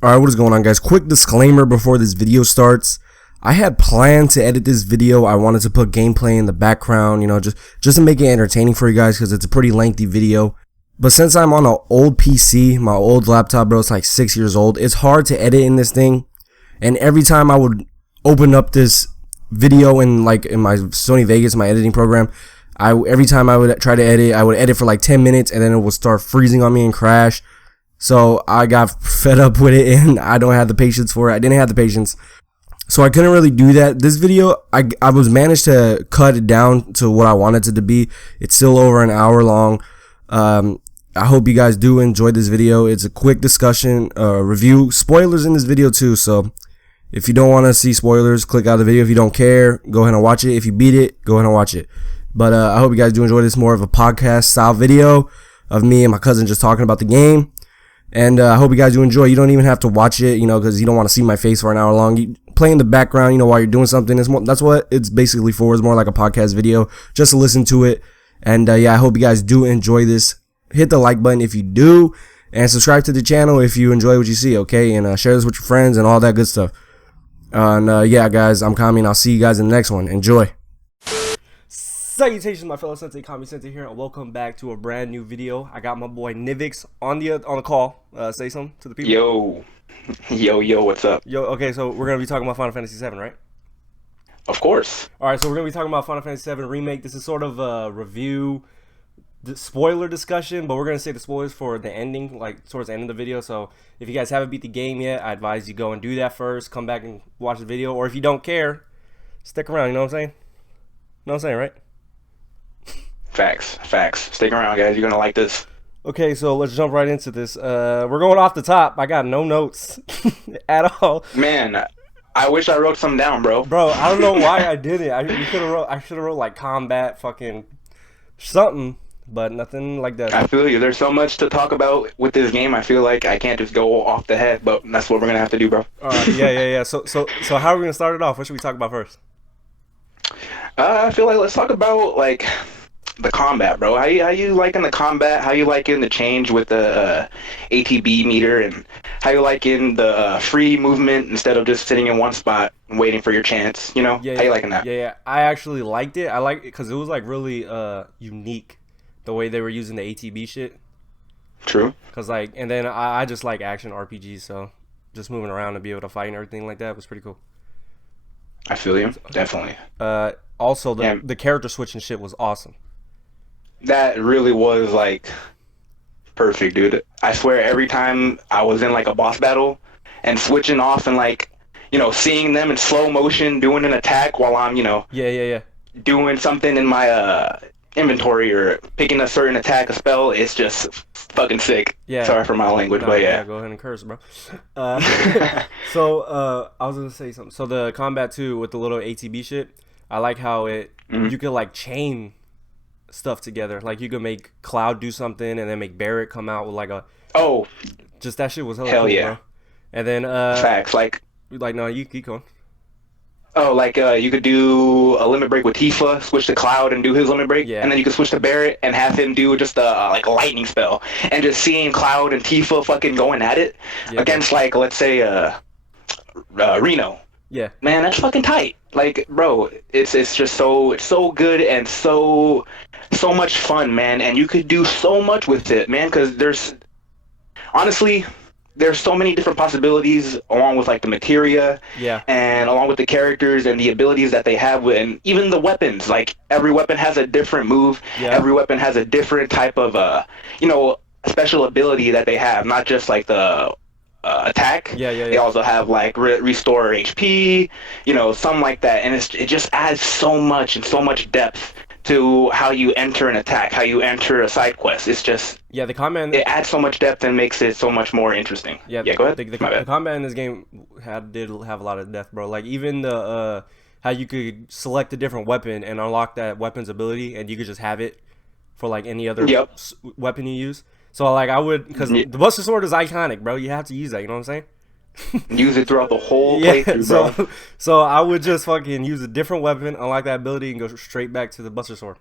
Alright, what is going on, guys? Quick disclaimer before this video starts. I had planned to edit this video. I wanted to put gameplay in the background, just to make it entertaining for you guys because it's a pretty lengthy video. But since I'm on an old PC, my old laptop, bro, it's like 6 years old, it's hard to edit in this thing. And every time I would open up this video in my Sony Vegas, my editing program, every time I would try to edit, I would edit for like 10 minutes and then it would start freezing on me and crash. So I got fed up with it and I don't have the patience for it. I didn't have the patience. So I couldn't really do that. This video, I was managed to cut it down to what I wanted it to be. It's still over an hour long. I hope you guys do enjoy this video. It's a quick discussion, review. Spoilers in this video too. So if you don't want to see spoilers, click out of the video. If you don't care, go ahead and watch it. If you beat it, go ahead and watch it. But I hope you guys do enjoy this more of a podcast style video of me and my cousin just talking about the game. And I hope you guys do enjoy. You don't even have to watch it, because you don't want to see my face for an hour long. You play in the background, while you're doing something. That's what it's basically for. It's more like a podcast video, just to listen to it. And yeah, I hope you guys do enjoy this. Hit the like button if you do, and subscribe to the channel if you enjoy what you see, okay? And share this with your friends and all that good stuff. And yeah, guys, I'm Kami, and I'll see you guys in the next one. Enjoy. Salutations, my fellow Sensei, Kami Sensei here, and welcome back to a brand new video. I got my boy Nivix on the call. Say something to the people. Yo, what's up? Yo, okay, so we're gonna be talking about Final Fantasy VII, right? Of course. All right, so we're gonna be talking about Final Fantasy VII Remake. This is sort of a review, spoiler discussion, but we're gonna say the spoilers for the ending, like towards the end of the video. So if you guys haven't beat the game yet, I advise you go and do that first. Come back and watch the video, or if you don't care, stick around. You know what I'm saying? Know what I'm saying, right? Facts. Stick around, guys. You're gonna like this. Okay, so let's jump right into this. We're going off the top. I got no notes at all. Man, I wish I wrote some down, bro. Bro, I don't know why I did it. I should have wrote like combat, fucking something, but nothing like that. I feel you. There's so much to talk about with this game. I feel like I can't just go off the head, but that's what we're gonna have to do, bro. Yeah. So how are we gonna start it off? What should we talk about first? I feel like let's talk about like the combat, bro. How you liking the combat? How you liking the change with the ATB meter, and how you liking the free movement instead of just sitting in one spot and waiting for your chance? How you liking that? Yeah. I actually liked it. I liked it because it was like really unique the way they were using the ATB shit. True. Cause and then I just like action RPGs, so just moving around and be able to fight and everything like that was pretty cool. I feel you, definitely. Also, the character switching shit was awesome. That really was like perfect, dude. I swear every time I was in like a boss battle and switching off and seeing them in slow motion doing an attack while I'm, Yeah. doing something in my inventory or picking a certain attack, a spell, it's just fucking sick. Yeah. Sorry for my language, but yeah. Go ahead and curse, bro. So, I was gonna say something. So the combat too with the little ATB shit, I like how you could like chain stuff together. Like you could make Cloud do something and then make Barrett come out with like just that shit was hella hell cool, yeah, bro. And then facts, no, you keep going. You could do a limit break with Tifa, switch to Cloud and do his limit break, and then you could switch to Barrett and have him do just a lightning spell, and just seeing Cloud and Tifa fucking going at it against let's say Reno. Yeah, man, that's fucking tight. Like, bro, it's just so good and so much fun, man. And you could do so much with it, man. Because there's so many different possibilities along with like the materia, and along with the characters and the abilities that they have, and even the weapons. Like every weapon has a different move. Yeah. Every weapon has a different type of special ability that they have. Not just like the attack. Yeah. They also have like restore HP, something like that, and it just adds so much depth to how you enter an attack, how you enter a side quest. It's just the combat. It adds so much depth and makes it so much more interesting. Yeah, go ahead. The combat in this game did have a lot of depth, bro. Like even the how you could select a different weapon and unlock that weapon's ability, and you could just have it for like any other weapon you use. So like I would, because the Buster Sword is iconic, bro. You have to use that. You know what I'm saying? Use it throughout the whole playthrough, bro. So I would just fucking use a different weapon, unlock that ability, and go straight back to the Buster Sword.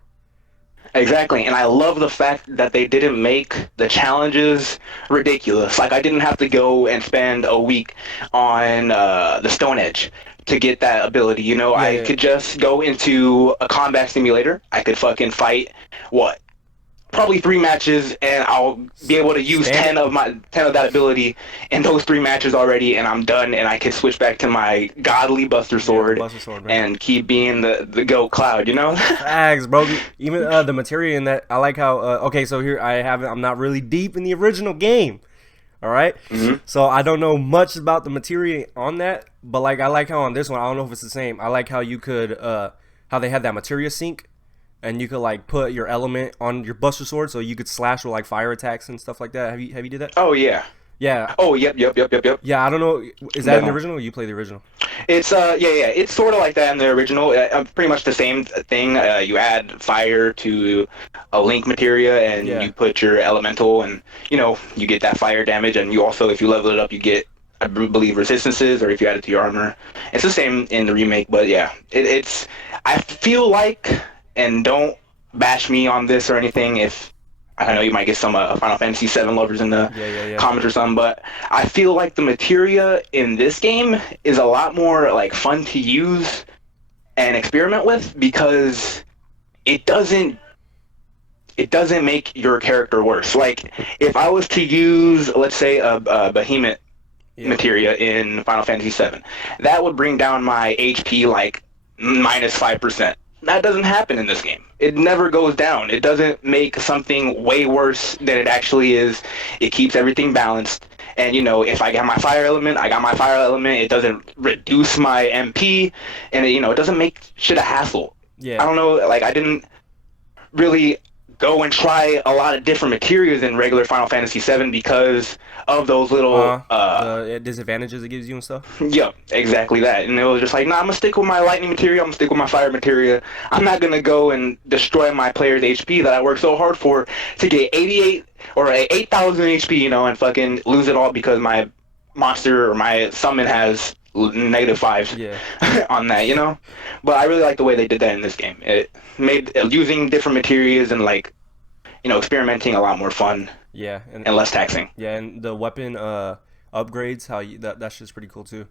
Exactly, and I love the fact that they didn't make the challenges ridiculous. Like I didn't have to go and spend a week on the Stone Edge to get that ability. You know, Yeah, I yeah. could just go into a combat simulator. I could fucking fight what probably 3 matches, and I'll be able to use Standard. 10 of that ability in those 3 matches already, and I'm done. And I can switch back to my godly Buster Yeah, the Sword Buster Sword, man. and keep being the GOAT Cloud. You know? Fags, bro. Even the materia in that, I like how. Okay, so here I have it. I'm not really deep in the original game. All right, so I don't know much about the materia on that, but like I like how on this one, I don't know if it's the same. I like how you could, how they had that materia sync, and you could like put your element on your Buster Sword, so you could slash with like fire attacks and stuff like that. Have you did that? Oh yeah. Yeah. Oh yep. Yeah, I don't know. Is that in the original? Or you play the original? It's yeah, it's sort of like that in the original. Pretty much the same thing. You add fire to a link materia, and Yeah. you put your elemental, and you get that fire damage, and you also, if you level it up, you get, I believe, resistances, or if you add it to your armor. It's the same in the remake, but yeah, it's. I feel like, and don't bash me on this or anything if. I know you might get some Final Fantasy VII lovers in the comments or something, but I feel like the materia in this game is a lot more like fun to use and experiment with because it doesn't make your character worse. Like if I was to use, let's say, a behemoth materia in Final Fantasy VII, that would bring down my HP like -5%. That doesn't happen in this game. It never goes down. It doesn't make something way worse than it actually is. It keeps everything balanced. And, if I got my fire element, I got my fire element. It doesn't reduce my MP. And, it doesn't make shit a hassle. Yeah. I don't know. Like, I didn't really go and try a lot of different materials in regular Final Fantasy VII because of those little the disadvantages it gives you and stuff. Yep, exactly that. And it was just like, nah, I'm gonna stick with my lightning material. I'm gonna stick with my fire material. I'm not gonna go and destroy my player's HP that I worked so hard for to get 88 or 8,000 HP, and fucking lose it all because my monster or my summon has -5s on that, But I really like the way they did that in this game. It made using different materials and like, experimenting a lot more fun. Yeah, and less taxing. Yeah, and the weapon upgrades, how that's just pretty cool too.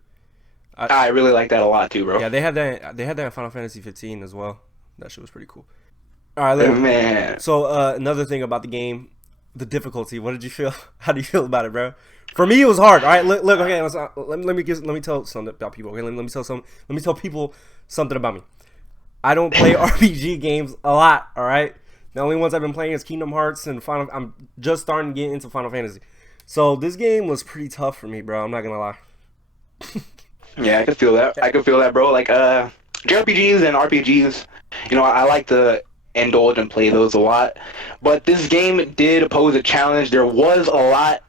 I really like that a lot too, bro. Yeah, they had that in Final Fantasy 15 as well. That shit was pretty cool. All right, man. So another thing about the game, the difficulty. What did you feel? How do you feel about it, bro? For me, it was hard. All right, look. Okay, let me tell something about people. Okay, let me tell people something about me. I don't play RPG games a lot. All right. The only ones I've been playing is Kingdom Hearts and Final. I'm just starting to get into Final Fantasy. So this game was pretty tough for me, bro. I'm not gonna lie. Yeah, I can feel that. Bro. Like JRPGs and RPGs, I like to indulge and play those a lot. But this game did pose a challenge. There was a lot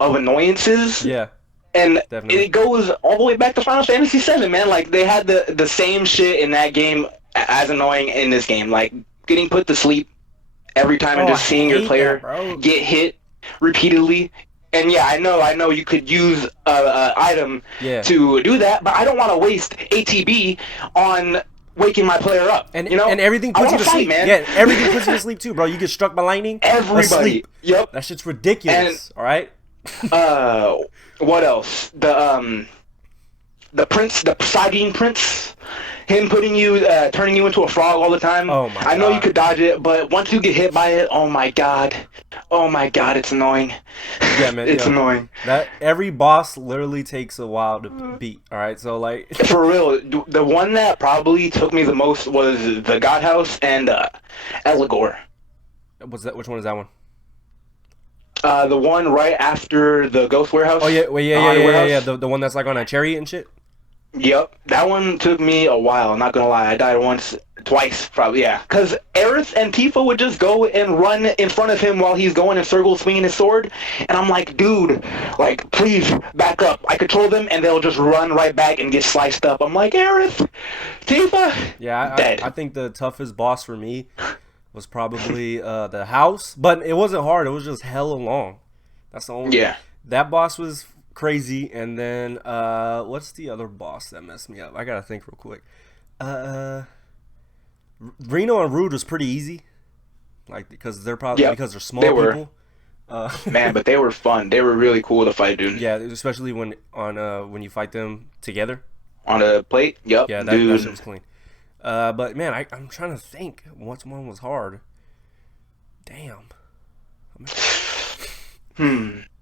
of annoyances. Yeah. And definitely. It goes all the way back to Final Fantasy VII, man. Like they had the same shit in that game as annoying in this game. Like getting put to sleep every time and just seeing your player get hit repeatedly. And yeah, I know you could use a item to do that, but I don't want to waste ATB on waking my player up. And everything puts you to sleep, man. Yeah, everything puts you to sleep too, bro. You get struck by lightning. Everybody. Asleep. Yep. That shit's ridiculous. And, all right. What else? The prince, the Poseidon prince. Him turning you into a frog all the time. Oh my God. I know you could dodge it, but once you get hit by it, oh my god, it's annoying. Yeah, man, it's annoying. That every boss literally takes a while to beat. All right, so like for real, the one that probably took me the most was the God House and Eligor. Which one is that one? The one right after the Ghost Warehouse. Oh yeah. The one that's like on a chariot and shit. Yep, that one took me a while, not gonna lie. I died twice, probably, yeah. Because Aerith and Tifa would just go and run in front of him while he's going in circles swinging his sword. And I'm like, dude, like, please, back up. I control them, and they'll just run right back and get sliced up. I'm like, Aerith, Tifa, yeah, dead. I think the toughest boss for me was probably the house. But it wasn't hard. It was just hella long. That's the only... Yeah. That boss was... crazy. And then what's the other boss that messed me up? I gotta think real quick. Reno and Rude was pretty easy. like because they're probably because they're small people. Man, but they were fun. They were really cool to fight, dude. Yeah, especially when you fight them together on a plate. Yep. Yeah, that shit was clean. But man, I'm trying to think what one was hard. Damn.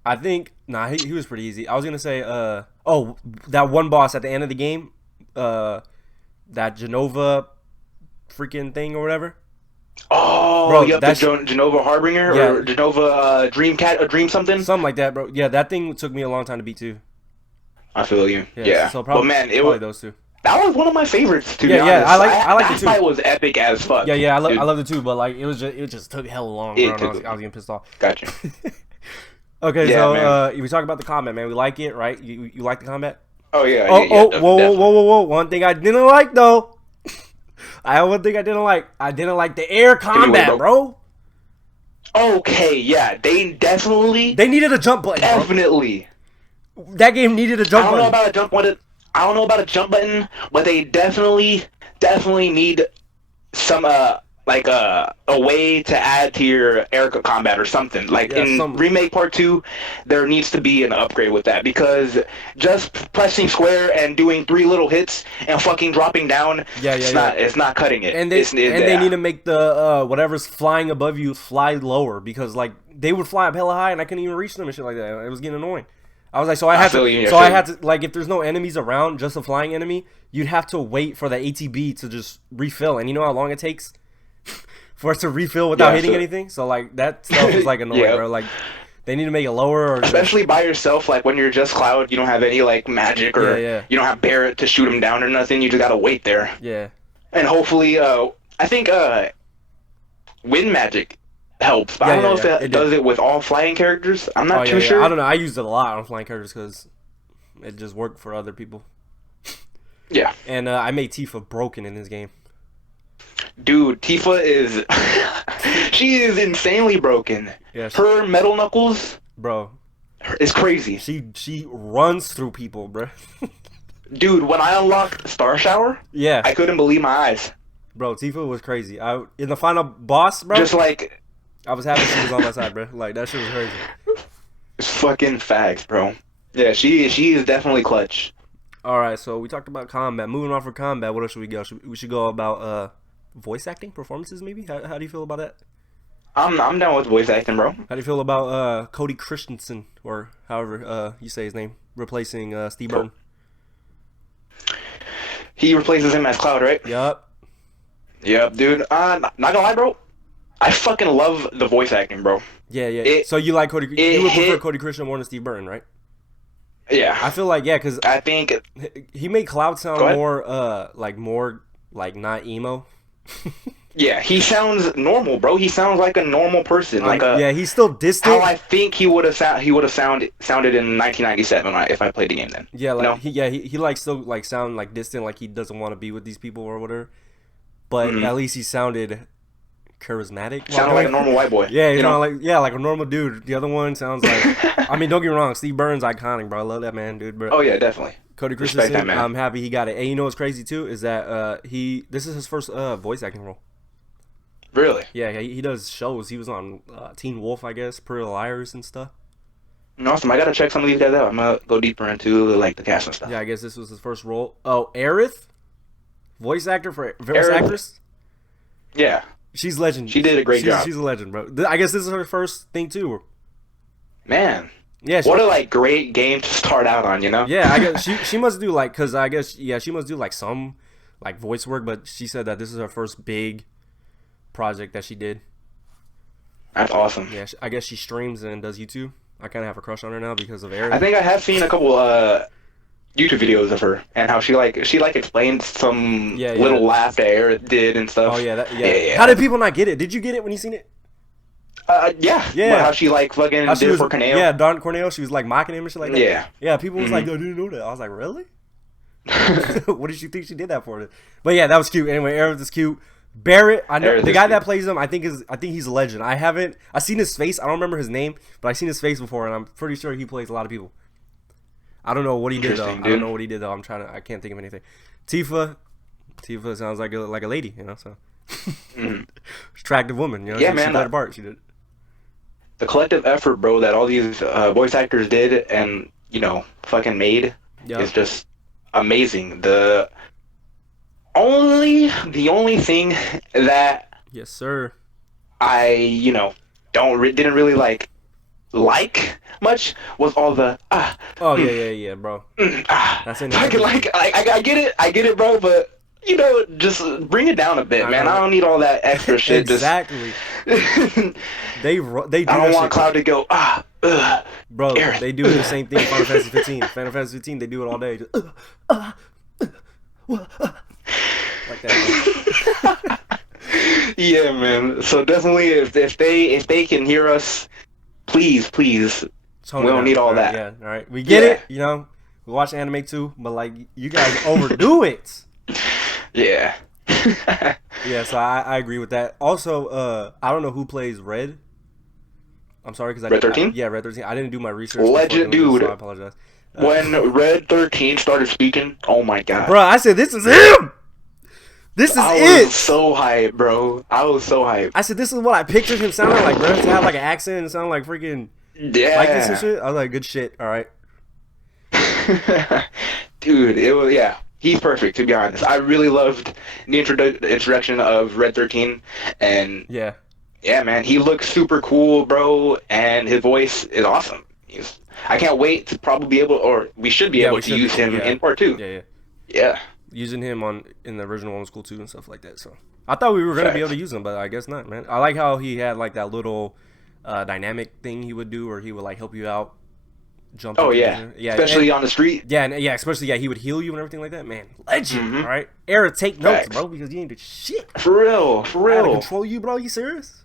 I think he was pretty easy. I was gonna say that one boss at the end of the game, that Genova freaking thing or whatever. Oh, bro, you have the Genova Harbinger or Genova Dream something like that, bro. Yeah, that thing took me a long time to beat too. I feel you. Yeah. So probably, but man, probably those two. That was one of my favorites too. Yeah, I like it too. That fight was epic as fuck. Yeah, I loved it too. But like, it just took hella long. Bro, I was getting pissed off. Gotcha. Okay, yeah, so we talk about the combat, man. We like it, right? You like the combat? Oh yeah. Whoa! One thing I didn't like though. One thing I didn't like. I didn't like the air combat, bro. Okay, yeah, they needed a jump button. Definitely. Bro. That game needed a jump button. I don't know about a jump button, but they definitely need some like a way to add to your air combat or something. Like in Remake Part 2, there needs to be an upgrade with that, because just pressing square and doing 3 little hits and fucking dropping down, it's not cutting it. And they need to make the whatever's flying above you fly lower, because like they would fly up hella high and I couldn't even reach them and shit like that. It was getting annoying. I was like, I had to like, if there's no enemies around, just a flying enemy, you'd have to wait for the ATB to just refill, and you know how long it takes for it to refill without hitting anything. So like that stuff was like annoying, bro. Like they need to make it lower, or especially by yourself. Like when you're just Cloud, you don't have any like magic, or you don't have Barret to shoot him down or nothing. You just gotta wait there. Yeah. And hopefully, I think wind magic helps. But I don't know if it does it with all flying characters. I'm not too sure. I don't know. I used it a lot on flying characters because it just worked for other people. Yeah. And I made Tifa broken in this game. Dude, Tifa is she is insanely broken. Yeah, her metal knuckles, bro, is crazy. She runs through people, bro. Dude, when I unlocked Star Shower, I couldn't believe my eyes. Bro, Tifa was crazy. In the final boss, bro, just like I was happy she was on my side, bro. Like that shit was crazy. It's fucking facts, bro. Yeah, she is definitely clutch. All right, so we talked about combat. Moving on from combat, what else should we go? We should go about voice acting performances, maybe. How do you feel about that? I'm down with voice acting, bro. How do you feel about Cody Christensen, or however you say his name, replacing Steve Burton? He replaces him as Cloud, right? Yep, dude. Not gonna lie, bro. I fucking love the voice acting, bro. Yeah. So you like Cody? You would prefer Cody Christensen more than Steve Burton, right? Yeah. I feel like because I think he made Cloud sound more like not emo. Yeah, he sounds normal, bro. He sounds like a normal person. He's still distant. How I think he would have sounded in 1997 if I played the game then. Yeah, like he like still like sound like distant, like he doesn't want to be with these people or whatever. But at least he sounded charismatic. Sounded like a normal white boy. Yeah, you know, like a normal dude. The other one sounds like I mean, don't get me wrong, Steve Burton's iconic, bro. I love that man, dude, bro. Oh yeah, definitely. Cody Christensen, I'm happy he got it. And you know what's crazy too is that this is his first voice acting role. Really? Yeah, he does shows. He was on Teen Wolf, I guess, Pretty Little Liars and stuff. Awesome. I gotta check some of these guys out. I'm gonna go deeper into like the cast and stuff. Yeah, I guess this was his first role. Oh, Aerith, voice actor for voice actress. Yeah, she's legend. She did a great job. She's a legend, bro. I guess this is her first thing too. Man. Yeah. What a great game to start out on, you know? Yeah, I guess she must do because I guess she must do some voice work, but she said that this is her first big project that she did. That's awesome. Yeah, I guess she streams and does YouTube. I kind of have a crush on her now because of Aaron. I think I have seen a couple YouTube videos of her and how she explained some little laugh that Aaron did and stuff. Oh yeah. How did people not get it? Did you get it when you seen it? Yeah. How she fucking did it for Corneo. Yeah, Don Corneo. She was mocking him and shit like that. Yeah. People was like, I didn't know that. I was like, really? What did you think she did that for? But yeah, that was cute. Anyway, Aaron was cute. Barret, I know the guy that plays him. I think he's a legend. I seen his face. I don't remember his name, but I seen his face before, and I'm pretty sure he plays a lot of people. I don't know what he did though. Dude. I don't know what he did though. I can't think of anything. Tifa sounds like a lady, you know. So Attractive woman, you know. Yeah, she man. played a part. She did. The collective effort, bro, that all these voice actors did and fucking made is just amazing. The only thing that yes, sir, I didn't really like much was all the yeah, bro. That's it. I get it, bro, but just bring it down a bit, man. I don't need all that extra shit. Exactly. They do. I don't want Cloud to go bro. Aerith. They do the same thing in Final Fantasy 15. Final Fantasy 15, they do it all day. Just, like that. Yeah, man. So definitely, if they can hear us, please, we don't need all that. Yeah, all right. We get it. You know, we watch anime too, but like you guys overdo it. Yeah. Yeah, so I agree with that. Also, I don't know who plays Red. I'm sorry because Red 13. Yeah, Red 13. I didn't do my research. Legend, dude. So I apologize. When Red 13 started speaking, oh my god, bro! I said this is him. This is it. I was so hyped, bro. I was so hyped. I said this is what I pictured him sounding like, bro. To have like an accent and sound like freaking like this and shit. I was like, good shit. All right. Dude, it was he's perfect, to be honest. I really loved the introduction of Red 13, and yeah, man, he looks super cool, bro, and his voice is awesome. I can't wait to probably be able, or we should be able to use him in part 2. Yeah. Using him in the original one was cool too and stuff like that. So I thought we were gonna be able to use him, but I guess not, man. I like how he had like that little dynamic thing he would do, where he would like help you out. Jump. Oh yeah, especially on the street. Yeah, especially he would heal you and everything like that. Man, legend. All right, Era, take notes, bro, because you ain't do shit. For real. I gotta control you, bro. You serious?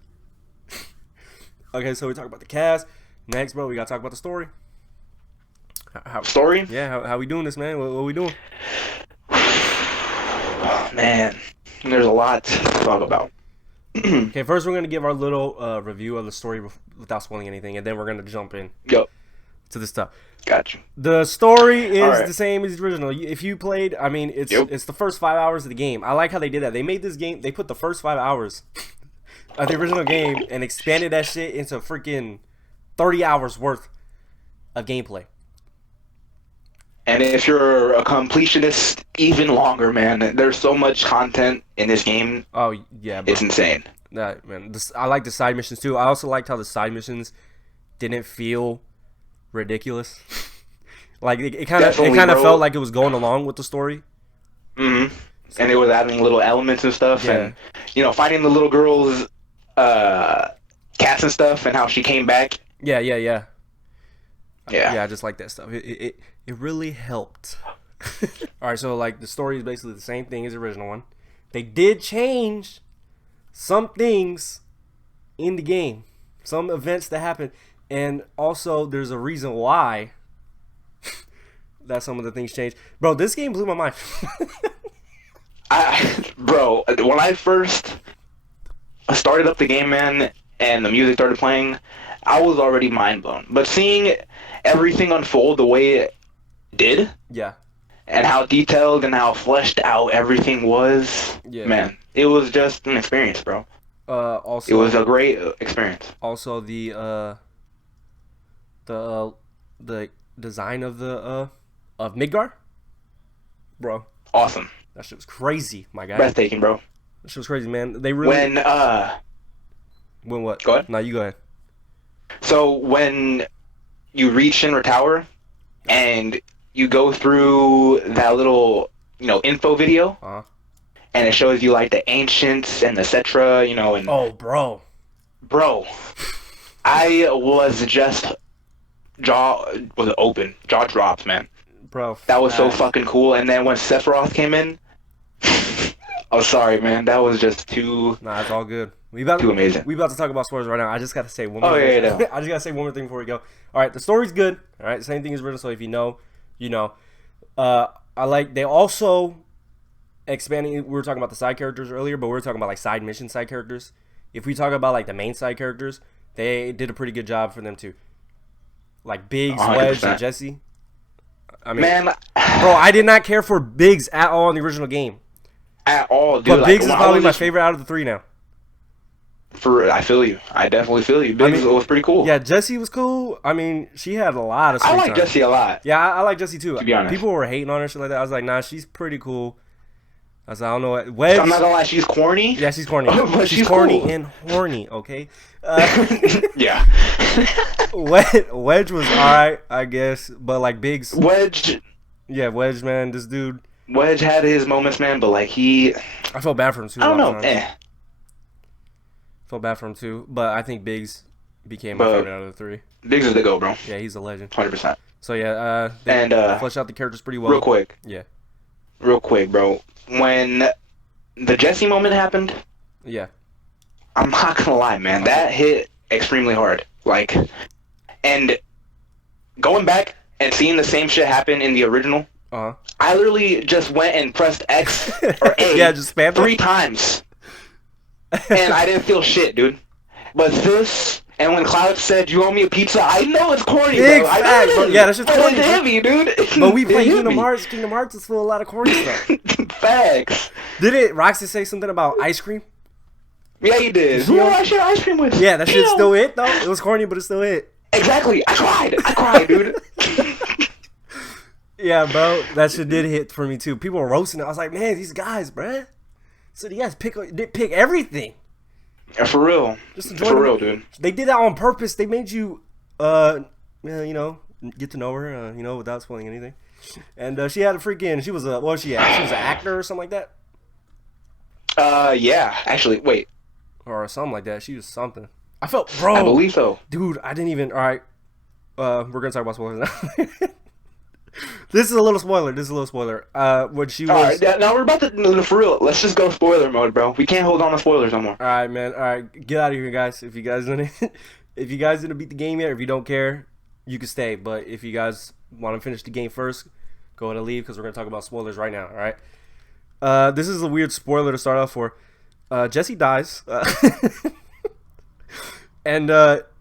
Okay, so we talk about the cast. Next, bro, we gotta talk about the story. Story? Yeah, how we doing this, man? What we doing? Oh, man, there's a lot to talk about. Okay, first we're gonna give our little review of the story without spoiling anything, and then we're gonna jump in. Yep. To the stuff. Gotcha. The story is the same as the original. If you played, I mean, it's the first 5 hours of the game. I like how they did that. They made this game. They put the first 5 hours of the original game and expanded that shit into freaking 30 hours worth of gameplay. And if you're a completionist, even longer, man. There's so much content in this game. Oh yeah, bro. It's insane. Nah, man. I like the side missions too. I also liked how the side missions didn't feel ridiculous. Like it kind of felt like it was going along with the story. And it was adding little elements and stuff, and finding the little girl's cats and stuff, and how she came back. Yeah, I just like that stuff. It really helped. All right, so like the story is basically the same thing as the original one. They did change some things in the game, some events that happened. And also, there's a reason why that some of the things changed. Bro, this game blew my mind. Bro, when I first started up the game, man, and the music started playing, I was already mind blown. But seeing everything unfold the way it did, and how detailed and how fleshed out everything was, man, it was just an experience, bro. Also, it was a great experience. Also, the design of Midgar, bro. Awesome. That shit was crazy, my guy. Breathtaking, bro. That shit was crazy, man. They really when what? Go ahead. No, you go ahead. So when you reach Shinra Tower and you go through that little info video, and it shows you like the ancients and the Cetra, and oh, bro, I was just jaw dropped, man. Bro, that was so fucking cool. And then when Sephiroth came in, I'm sorry, man, that was just too. Nah, it's all good. Too amazing. We about to talk about spoilers right now. I just gotta say one more thing. Yeah. I just gotta say one more thing before we go. All right, the story's good. All right, same thing as original. So if you know, you know. They also expanding. We were talking about the side characters earlier, but we were talking about like side mission side characters. If we talk about like the main side characters, they did a pretty good job for them too. Like Biggs, 100%. Wedge, and Jesse. I mean, man, bro, I did not care for Biggs at all in the original game. at all, dude. But like, Biggs is probably my favorite out of the three now. I feel you. I definitely feel you. Biggs was pretty cool. Yeah, Jessie was cool. I mean, she had a lot of. I like Jessie a lot. Yeah, I like Jessie too. To be honest, people were hating on her shit like that. I was like, nah, she's pretty cool. I was like, I don't know what Wedge. I'm not gonna lie, she's corny. Yeah, she's corny. But she's corny cool. and horny. Okay. Yeah. Wedge was alright, I guess, but like Biggs. Wedge. Yeah, Wedge, man, this dude. Wedge had his moments, man, but like I felt bad for him too. I don't know. Felt bad for him too, but I think Biggs became my favorite out of the three. Biggs is the GOAT, bro. Yeah, he's a legend. 100%. So yeah, they fleshed out the characters pretty well. Real quick. Yeah. Real quick, bro. When the Jessie moment happened. Yeah. I'm not gonna lie, man. That hit extremely hard. Like, and going back and seeing the same shit happen in the original. I literally just went and pressed X or A yeah, just spam 3 times. And I didn't feel shit, dude. But this, and when Cloud said, "You owe me a pizza," I know it's corny, big bro. fact, bro. Yeah, that's just corny. It's heavy, dude. But we play Kingdom Hearts. Kingdom Hearts is full of a lot of corny stuff. Facts. Did Roxy say something about ice cream? Yeah, he did. Who I share ice cream with? Yeah, that shit still hit, though. It was corny, but it still hit. Exactly. I cried, dude. Yeah, bro. That shit did hit for me, too. People were roasting it. I was like, man, these guys, bruh. So you guys pick everything. Yeah, for real. Just enjoy for real, dude. They did that on purpose. They made you, you know, get to know her, you know, without spoiling anything. And she had a freaking, she was a, what was she at? She was an actor or something like that? Yeah. Actually, wait. Or something like that. She was something. I felt, bro. I believe so. Dude, I didn't even, alright. We're going to talk about spoilers now. This is a little spoiler. When she was... Alright, now we're about to... For real, let's just go spoiler mode, bro. We can't hold on to spoilers no more. Alright, man. Alright, get out of here, guys. If you guys didn't beat the game yet, or if you don't care, you can stay. But if you guys want to finish the game first, go ahead and leave, because we're going to talk about spoilers right now, alright? This is a weird spoiler to start off for. Jessie dies. And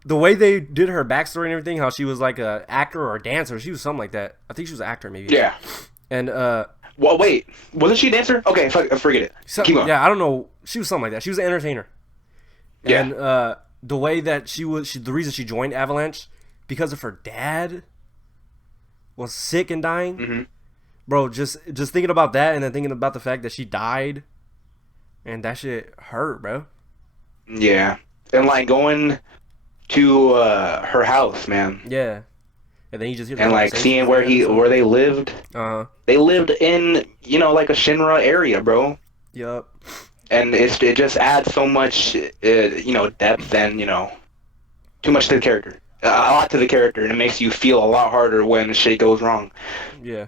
the way they did her backstory and everything, how she was like a actor or a dancer, she was something like that. I think she was an actor, maybe. Yeah. And well, wait, wasn't she a dancer? Okay, forget it. Keep going. Yeah, I don't know. She was something like that. She was an entertainer. Yeah. And the way that the reason she joined Avalanche, because of her dad was sick and dying. Mm-hmm. Bro, just thinking about that, and then thinking about the fact that she died, and that shit hurt, bro. Yeah. And like going to her house, man. Yeah. And then you just hear and like seeing where they lived. They lived in, you know, like a Shinra area, bro. Yup. And it just adds so much, you know, depth and, you know, too much to the character. A lot to the character, and it makes you feel a lot harder when shit goes wrong. Yeah.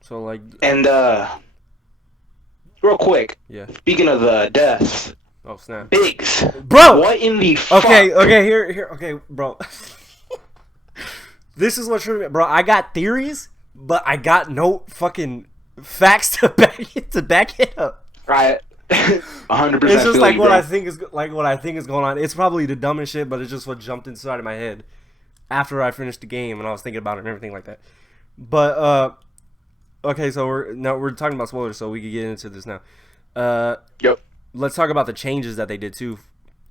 So like. And real quick. Yeah. Speaking of the deaths. Oh snap. Biggs. Bro! What in the fuck? Okay, here, okay, bro. This is what tripped me, bro. I got theories, but I got no fucking facts to back it up. Right. 100%. It's just like what I think is going on. It's probably the dumbest shit, but it's just what jumped inside of my head after I finished the game and I was thinking about it and everything like that. But okay, so we're talking about spoilers, so we can get into this now. Yep. Let's talk about the changes that they did too,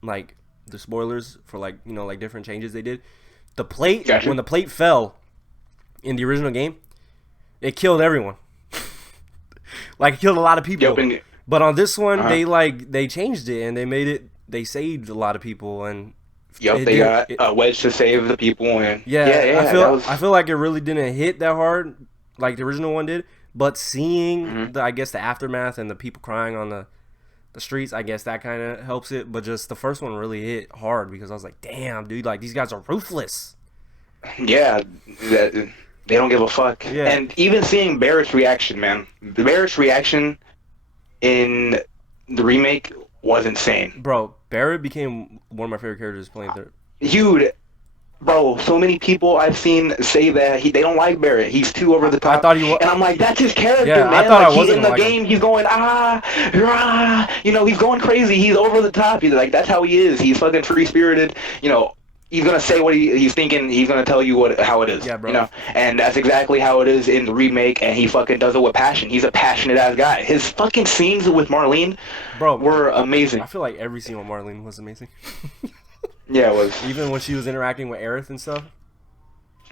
like the spoilers for like, you know, like different changes they did. The plate, gotcha. When the plate fell in the original game, it killed everyone. Like it killed a lot of people. Yep, but on this one, they changed it and they saved a lot of people and. Yep, they got a Wedge to save the people and I feel like it really didn't hit that hard like the original one did. But seeing I guess the aftermath and the people crying on the streets, I guess that kind of helps it. But just the first one really hit hard because I was like, damn, dude, like these guys are ruthless. Yeah, they don't give a fuck. Yeah. And even seeing Barrett's reaction, man. Barrett's reaction in the remake was insane. Bro, Barrett became one of my favorite characters playing third. Dude, bro, so many people I've seen say that they don't like Barrett. He's too over the top. I thought he was. And I'm like, that's his character, man. I thought like, I wasn't in the game, he's going, you know, he's going crazy. He's over the top. He's like, that's how he is. He's fucking free-spirited. You know, he's gonna say what he's thinking. He's gonna tell you how it is. Yeah, bro. You know, and that's exactly how it is in the remake. And he fucking does it with passion. He's a passionate ass guy. His fucking scenes with Marlene, were amazing. I feel like every scene with Marlene was amazing. Yeah, it was. Even when she was interacting with Aerith and stuff.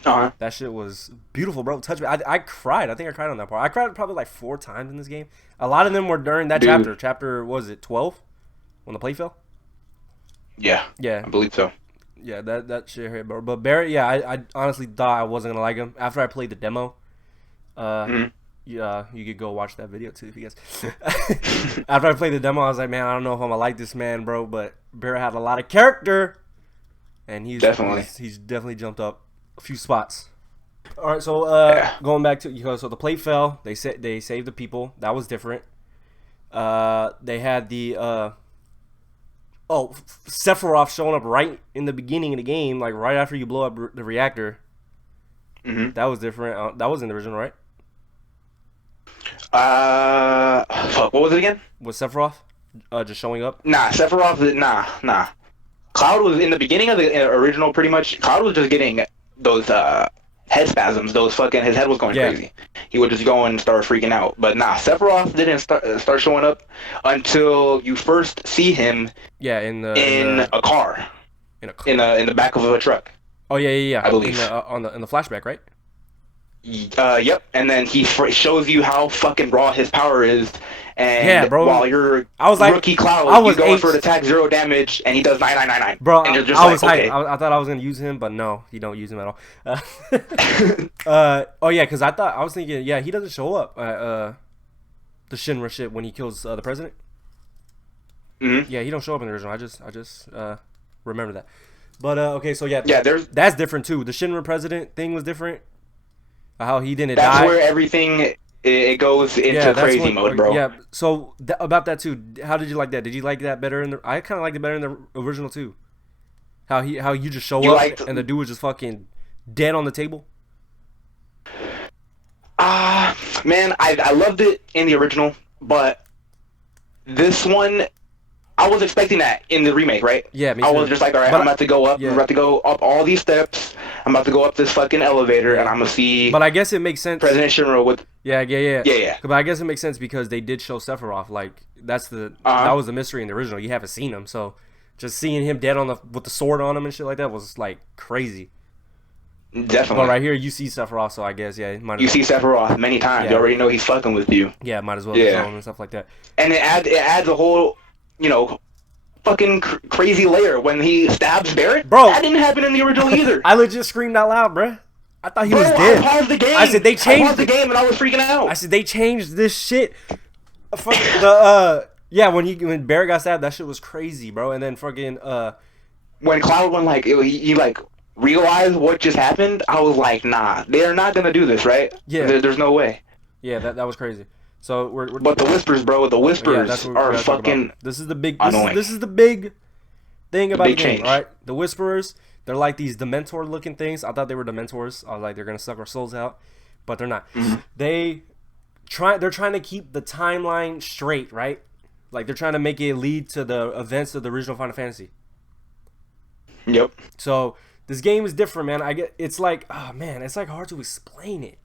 That shit was beautiful, bro. Touch me. I cried. I think I cried on that part. I cried probably like 4 times in this game. A lot of them were during that chapter. Chapter, what was it, 12? When the plate fell? Yeah. Yeah. I believe so. Yeah, that shit hurt, bro. But Barrett, yeah, I honestly thought I wasn't gonna like him. After I played the demo, yeah, you could go watch that video too if you guys. After I played the demo, I was like, man, I don't know if I'm gonna like this man, bro. But Barrett had a lot of character, and he's definitely jumped up a few spots. All right, so going back to so the plate fell. They saved the people. That was different. They had the Sephiroth showing up right in the beginning of the game, like right after you blow up the reactor. That was different. That was in the original, right? Fuck, what was it again? Was Sephiroth just showing up? Nah, Sephiroth. Nah. Cloud was in the beginning of the original. Pretty much, Cloud was just getting those head spasms. Those fucking, his head was going crazy. He would just go and start freaking out. But nah, Sephiroth didn't start showing up until you first see him. Yeah, in a car. In the back of a truck. Oh yeah. I believe in the flashback, right? Yep. And then he shows you how fucking raw his power is. And yeah, bro. While you're rookie Cloud, you go for an attack 0 damage, and he does 999. Bro, and you're just I was hyped. Okay. I thought I was gonna use him, but no, you don't use him at all. Oh yeah, because I was thinking, yeah, he doesn't show up at the Shinra shit when he kills the president. Yeah, he don't show up in the original. I just remember that. But okay, so yeah, that's different too. The Shinra president thing was different. How he didn't die. That's where everything. It goes into crazy mode, bro. Yeah. So about that too, how did you like that? Did you like that better I kind of liked it better in the original too. How you just show up and the dude was just fucking dead on the table. Man, I loved it in the original, but this one, I was expecting that in the remake, right? Yeah, me too. I was just like, all right, I'm about to go up. I'm about to go up all these steps. I'm about to go up this fucking elevator, and I'm gonna see. But I guess it makes sense. President Shinra with. Yeah. But I guess it makes sense because they did show Sephiroth. Like that was the mystery in the original. You haven't seen him, so just seeing him dead with the sword on him and shit like that was like crazy. Definitely. But right here, you see Sephiroth, so I guess see Sephiroth many times. Yeah. You already know he's fucking with you. Yeah, might as well show him and stuff like that. And it adds a whole, fucking crazy layer when he stabs Barrett. Bro, that didn't happen in the original either. I legit screamed out loud, bro. I thought he was dead. I paused the game. I said they changed. I paused the game and I was freaking out. I said they changed this shit. When Barrett got stabbed, that shit was crazy, bro. And then fucking when Cloud went he realized what just happened, I was like, nah, they're not gonna do this, right? Yeah. There's no way. Yeah, that was crazy. So but the whispers, bro, are fucking. This is the big. This is the big thing about the game, right? The Whisperers, they're like these Dementor-looking things. I thought they were Dementors. I was like, they're gonna suck our souls out, but they're not. They're trying to keep the timeline straight, right? Like they're trying to make it lead to the events of the original Final Fantasy. Yep. So this game is different, man. It's like, oh man, it's like hard to explain it.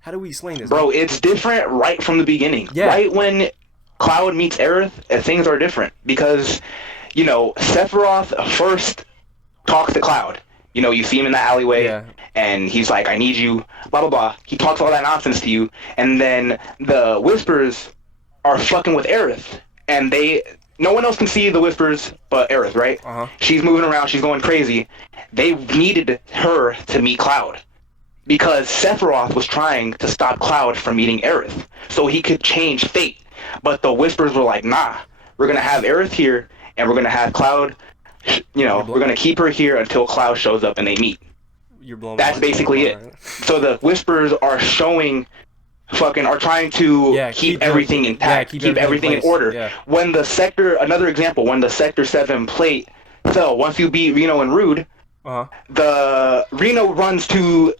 How do we explain this? Bro, it's different right from the beginning. Yeah. Right when Cloud meets Aerith, things are different. Because, Sephiroth first talks to Cloud. You see him in the alleyway, and he's like, I need you, blah, blah, blah. He talks all that nonsense to you. And then the Whispers are fucking with Aerith. And no one else can see the Whispers but Aerith, right? She's moving around. She's going crazy. They needed her to meet Cloud. Because Sephiroth was trying to stop Cloud from meeting Aerith, so he could change fate. But the Whispers were like, nah, we're going to have Aerith here, and we're going to have Cloud, we're going to keep her here until Cloud shows up and they meet. That's basically it. So the Whispers are trying to keep everything intact, keep everything in order. Yeah. Another example, when the Sector 7 plate fell, once you beat Reno and Rude, Rude runs to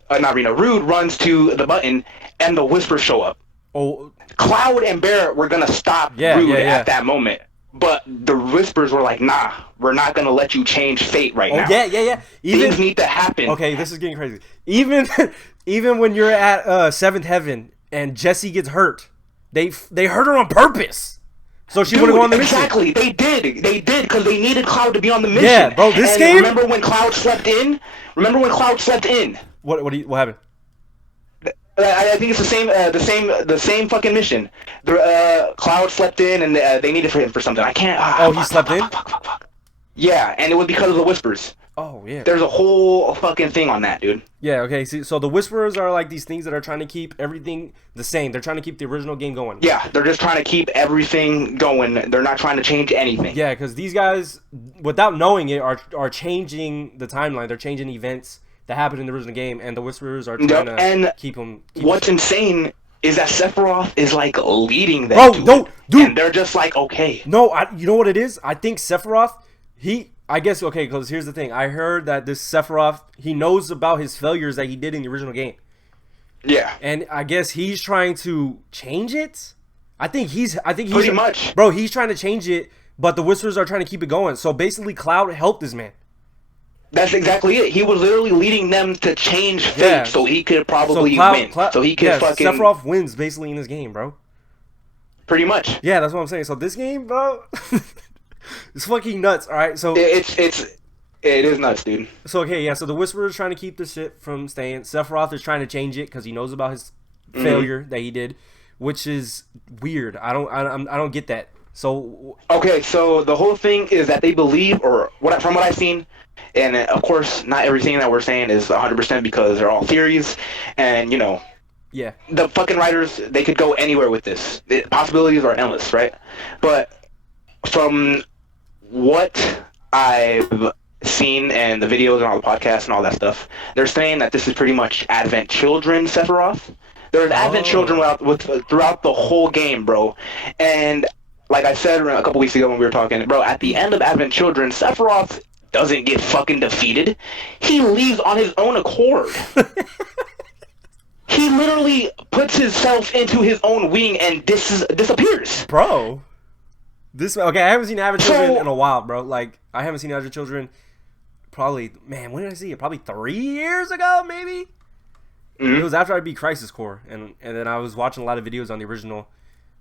the button, and the Whispers show up. Oh, Cloud and Barrett were gonna stop Rude at that moment, But the Whispers were like, nah, we're not going to let you change fate right now. Yeah. Things need to happen. Okay, this is getting crazy. Even when you're at Seventh Heaven and Jessie gets hurt, they hurt her on purpose. So she wouldn't go on the mission. Exactly, they did because they needed Cloud to be on the mission. Yeah, bro, this game... Remember when Cloud slept in? What happened? I think it's the same fucking mission. Cloud slept in, and they needed him for something. I can't. He slept in. Fuck. Yeah, and it was because of the Whispers. Oh yeah. There's a whole fucking thing on that, dude. Yeah. Okay. See, so the Whisperers are like these things that are trying to keep everything the same. They're trying to keep the original game going. Yeah, they're just trying to keep everything going. They're not trying to change anything. Yeah, because these guys, without knowing it, are changing the timeline. They're changing events that happened in the original game, and the Whisperers are trying to keep them. What's insane is that Sephiroth is like leading them. Dude, and they're just like, okay. No, you know what it is? I think Sephiroth, I guess, okay, because here's the thing. I heard that this Sephiroth, he knows about his failures that he did in the original game. Yeah. And I guess he's trying to change it. I think he's pretty much. Bro, he's trying to change it, but the Whisperers are trying to keep it going. So basically, Cloud helped this man. That's exactly it. He was literally leading them to change fate, so he could probably win. So he could fucking... Sephiroth wins basically in this game, bro. Pretty much. Yeah, that's what I'm saying. So this game, bro, it's fucking nuts. All right, so it is nuts, dude. So okay, yeah. So the Whisperer is trying to keep this shit from staying. Sephiroth is trying to change it because he knows about his failure that he did, which is weird. I don't get that. So okay, so the whole thing is that they believe, or from what I've seen. And of course, not everything that we're saying is 100% because they're all theories, and yeah, the fucking writers, they could go anywhere with this. The possibilities are endless, right? But from what I've seen and the videos and all the podcasts and all that stuff, they're saying that this is pretty much Advent Children Sephiroth. There's Advent Children throughout the whole game, bro, and like I said a couple weeks ago when we were talking, bro, at the end of Advent Children, Sephiroth doesn't get fucking defeated. He leaves on his own accord. He literally puts himself into his own wing and disappears. Bro. Okay, I haven't seen Advent Children in a while, bro. Like, I haven't seen Advent Children probably, man, when did I see it? Probably 3 years ago, maybe? It was after I beat Crisis Core, and then I was watching a lot of videos on the original,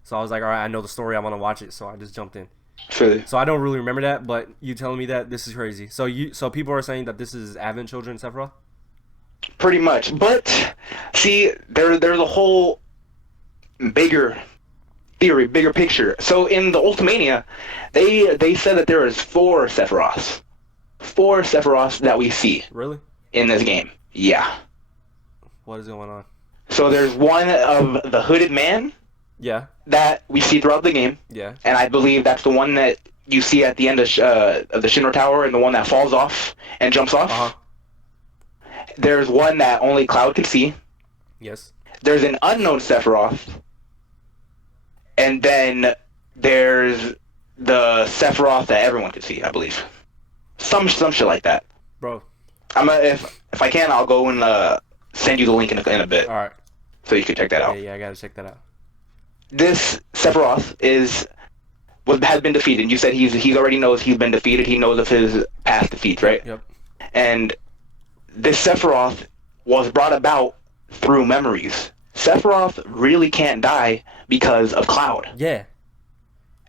so I was like, all right, I know the story, I want to watch it, so I just jumped in. So I don't really remember that, but you telling me that, this is crazy. So people are saying that this is Advent Children Sephiroth? Pretty much, but see, there's a whole bigger theory, bigger picture. So in the Ultimania, they said that there is 4 Sephiroths. 4 Sephiroths that we see. Really? In this game. Yeah. What is going on? So there's one of the hooded man. Yeah. That we see throughout the game. Yeah. And I believe that's the one that you see at the end of the Shinra Tower, and the one that falls off and jumps off. Uh-huh. There's one that only Cloud can see. Yes. There's an unknown Sephiroth. And then there's the Sephiroth that everyone can see, I believe. Some shit like that. Bro. If I can, I'll go and send you the link in a bit. All right. So you can check that out. Yeah, I gotta check that out. This Sephiroth has been defeated. You said he already knows he's been defeated. He knows of his past defeats, right? Yep. And this Sephiroth was brought about through memories. Sephiroth really can't die because of Cloud. Yeah.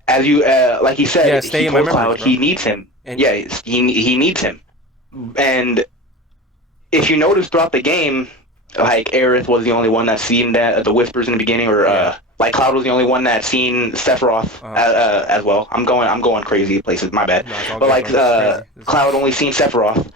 As you, like he said, stay in he my told memories, Cloud he needs him. And he needs him. And if you notice throughout the game, like Aerith was the only one that seen the whispers in the beginning, or like Cloud was the only one that seen Sephiroth as well. I'm going crazy places. My bad. No, but like Cloud only seen Sephiroth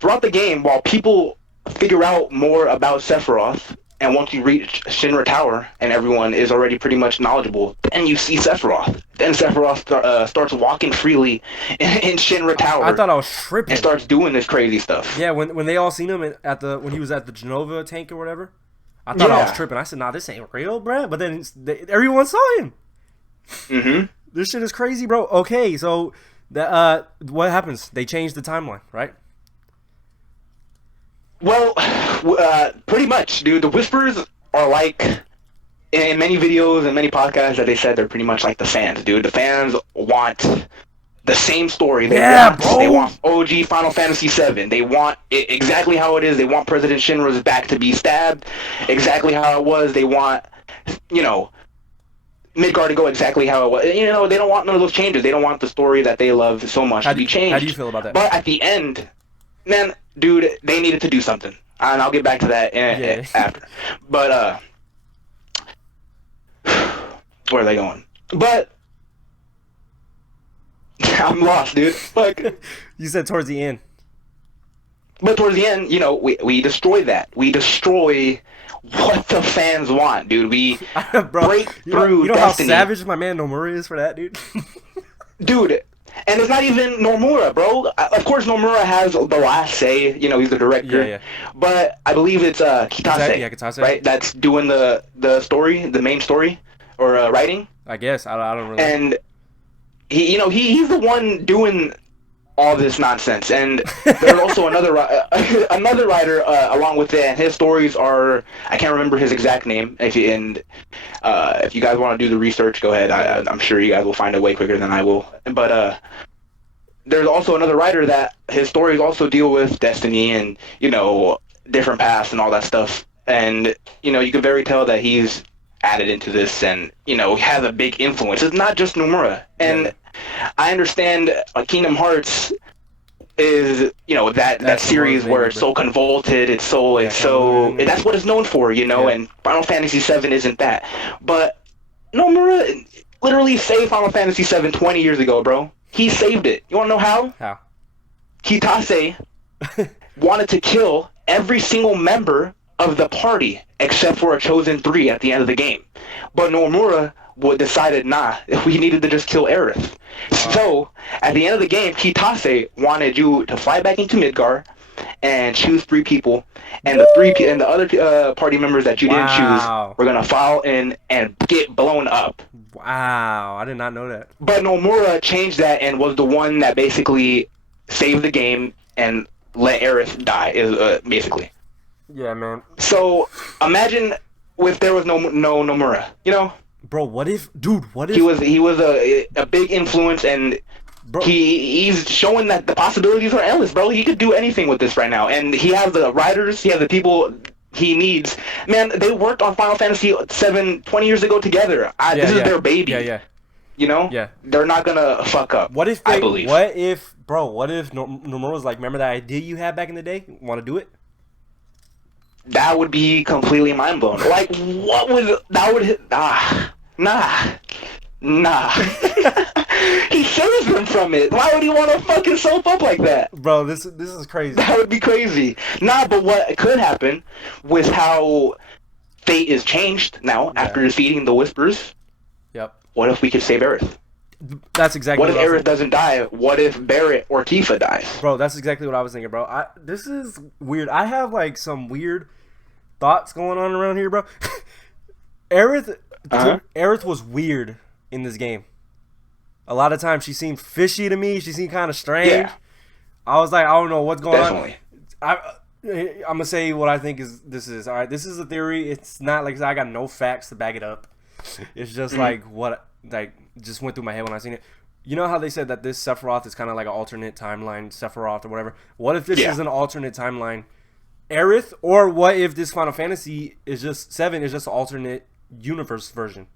throughout the game. While people figure out more about Sephiroth, and once you reach Shinra Tower and everyone is already pretty much knowledgeable, then you see Sephiroth. Then Sephiroth starts walking freely in Shinra Tower. I thought I was tripping. And starts doing this crazy stuff. Yeah, when they all seen him when he was at the Genova tank or whatever, I thought I was tripping. I said, "Nah, this ain't real, bruh." But then everyone saw him. Mm-hmm. This shit is crazy, bro. Okay, so what happens? They change the timeline, right? Well, pretty much, dude. The Whispers are like in many videos and many podcasts that they said they're pretty much like the fans, dude. The fans want the same story. They want OG Final Fantasy VII. They want it exactly how it is. They want President Shinra's back to be stabbed exactly how it was. They want, you know, Midgar to go exactly how it was. You know, they don't want none of those changes. They don't want the story that they love so much to be changed. How do you feel about that? But at the end, man, dude, they needed to do something. And I'll get back to that after. But, where are they going? But I'm lost, dude. Fuck. You said towards the end. But towards the end, you know, we destroy that. We destroy what the fans want, dude. We break through you know Destiny. How savage my man Nomura is for that, dude? Dude, and it's not even Nomura, bro. Of course, Nomura has the last say. You know, he's the director. Yeah. But I believe it's Kitase, Kitase, right? That's doing the story, the main story, or writing. I guess I don't really. And he's the one doing all this nonsense. And there's also another writer along with it, and his stories are, I can't remember his exact name. If you guys want to do the research, go ahead. I'm sure you guys will find it way quicker than I will. But there's also another writer that his stories also deal with Destiny and, you know, different paths and all that stuff. And, you know, you can very tell that he's added into this and, you know, has a big influence. It's not just Nomura. And I understand Kingdom Hearts is, you know, that series where it's so convoluted, that's what it's known for, you know, and Final Fantasy VII isn't that. But Nomura literally saved Final Fantasy VII 20 years ago, bro. He saved it. You wanna know how? How? Kitase wanted to kill every single member of the party except for a chosen 3 at the end of the game. But Nomura decided, nah, we needed to just kill Aerith. So, at the end of the game, Kitase wanted you to fly back into Midgar and choose 3 people, and the other party members that you didn't choose were gonna file in and get blown up. Wow, I did not know that. But Nomura changed that and was the one that basically saved the game and let Aerith die, basically. Yeah, man. So, imagine if there was no Nomura, you know? Bro, what if he was a big influence, and bro, he's showing that the possibilities are endless, bro. He could do anything with this right now, and he has the writers, he has the people he needs. Man, they worked on Final Fantasy VII 20 years ago together. This is their baby. Yeah. You know? Yeah. They're not gonna fuck up. I believe. What if Nomura was like, remember that idea you had back in the day? Want to do it? That would be completely mind blown. Like, nah. He saves them from it. Why would he want to fucking soap up like that? Bro, this is crazy. That would be crazy. Nah, but what could happen with how fate is changed now after defeating the Whispers? Yep. What if we could save Aerith? That's exactly what if Aerith doesn't die? What if Barrett or Tifa dies? Bro, that's exactly what I was thinking, bro. This is weird. I have like some weird thoughts going on around here, bro. Aerith was weird in this game. A lot of times she seemed fishy to me. She seemed kind of strange. Yeah. I was like, I don't know what's going on. I'm gonna say what I think this is. All right, this is a theory. It's not like I got no facts to back it up. It's just like what just went through my head when I seen it. You know how they said that this Sephiroth is kind of like an alternate timeline Sephiroth or whatever. What if this is an alternate timeline Aerith, or what if this Final Fantasy is just 7 is just an alternate universe version?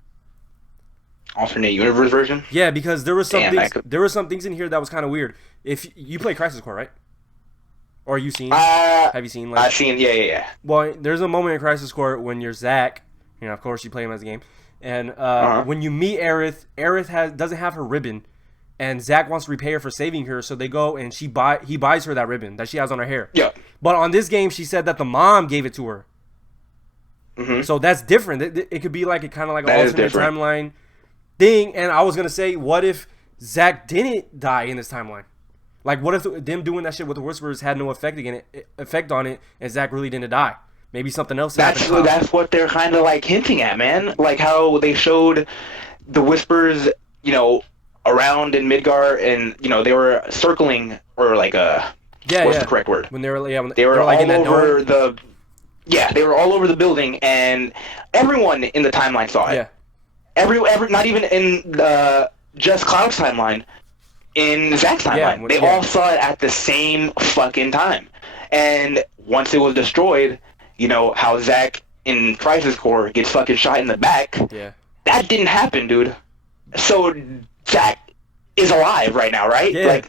Alternate universe version? Yeah, because there were some things in here that was kind of weird. If you play Crisis Core, right? Or have you seen? I've seen. Yeah. Well, there's a moment in Crisis Core when you're Zack. You know, of course, you play him as a game, and when you meet Aerith, doesn't have her ribbon, and Zack wants to repay her for saving her. So they go and he buys her that ribbon that she has on her hair. Yeah. But on this game, she said that the mom gave it to her. Mm-hmm. So that's different. It could be like kind of like an alternate timeline thing. And I was gonna say, what if Zack didn't die in this timeline? Like, what if them doing that shit with the Whispers had no effect on it, and Zack really didn't die? Maybe something else happened. That's what they're kind of like hinting at, man. Like how they showed the Whispers, you know, around in Midgar, and you know they were circling, or like what's the correct word? When they were they were like all over the Yeah, they were all over the building, and everyone in the timeline saw it. Yeah. Every not even in just Cloud's timeline, in Zack's timeline, they all saw it at the same fucking time. And once it was destroyed, you know how Zack in Crisis Core gets fucking shot in the back. Yeah. That didn't happen, dude. So Zack is alive right now, right? Yeah. Like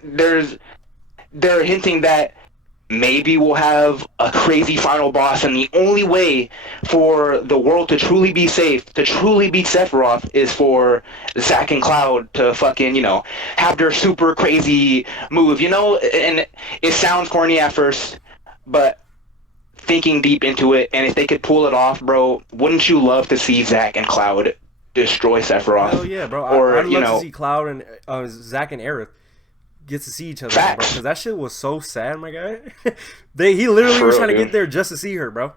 they're hinting that maybe we'll have a crazy final boss, and the only way for the world to truly be safe, to truly beat Sephiroth, is for Zack and Cloud to fucking, you know, have their super crazy move, you know? And it sounds corny at first, but thinking deep into it, and if they could pull it off, bro, wouldn't you love to see Zack and Cloud destroy Sephiroth? Hell yeah, bro. Or, I'd love to see Cloud and Zack and Aerith get to see each other, bro, because that shit was so sad, my guy. He literally was trying to get there just to see her, bro.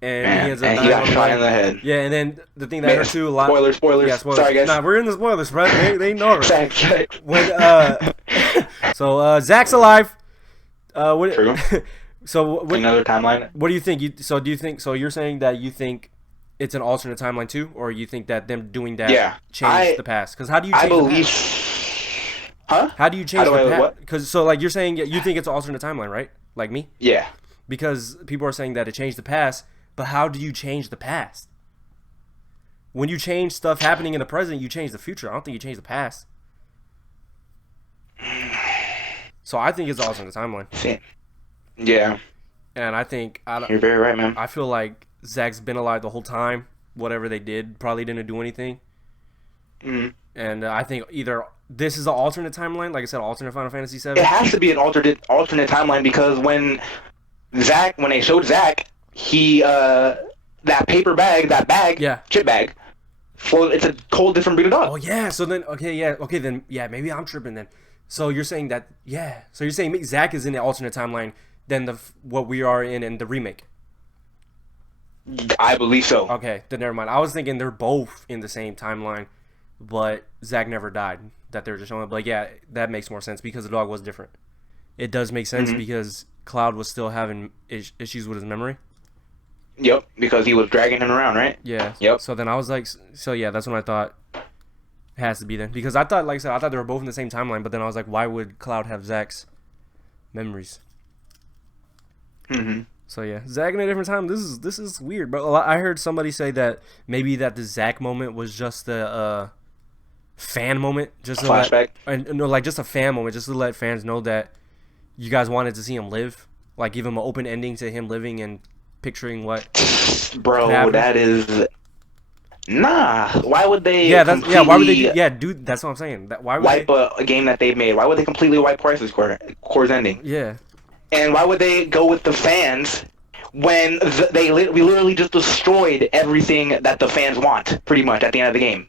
And he ends up he got shot in the head. Yeah, and then the thing that hurt too a lot. Spoilers. Yeah, spoilers. Sorry, guys. Nah, we're in the spoilers, bro. They know it. Facts. When Zack's alive. True. So another timeline. What do you think? You're saying that you think it's an alternate timeline too, or you think that them doing that changed the past? Because how do you change the past? Huh? How do you change the past? Because you're saying you think it's an alternate timeline, right? Like me? Yeah. Because people are saying that it changed the past, but how do you change the past? When you change stuff happening in the present, you change the future. I don't think you change the past. So I think it's an alternate timeline. Yeah. And I think you're very right, man. I feel like Zack's been alive the whole time. Whatever they did probably didn't do anything. Mm-hmm. And I think either this is an alternate timeline, like I said, alternate Final Fantasy VII. It has to be an alternate timeline, because when they showed Zack, he that paper bag, chip bag, it's a whole different breed of dog. Oh yeah, so then maybe I'm tripping then. So you're saying that so you're saying Zack is in the alternate timeline than what we are in the remake. I believe so. Okay, then never mind. I was thinking they're both in the same timeline, but Zack never died. That they're just showing. But yeah, that makes more sense because the dog was different. It does make sense because Cloud was still having issues with his memory. Yep, because he was dragging him around, right? Yeah. Yep. So then I was like, that's when I thought it has to be then, because I thought, like I said, I thought they were both in the same timeline. But then I was like, why would Cloud have Zack's memories? Mm-hmm. So yeah, Zack in a different time. This is weird, bro. I heard somebody say that maybe that the Zack moment was just a fan moment, just flashback, just a fan moment, just to let fans know that you guys wanted to see him live, like give him an open ending to him living and picturing what. Bro, that is. Nah, why would they? Why would they? Yeah, dude, that's what I'm saying. Why would wipe a game that they've made? Why would they completely wipe Crisis Core's ending? Yeah. And why would they go with the fans when we literally just destroyed everything that the fans want, pretty much, at the end of the game?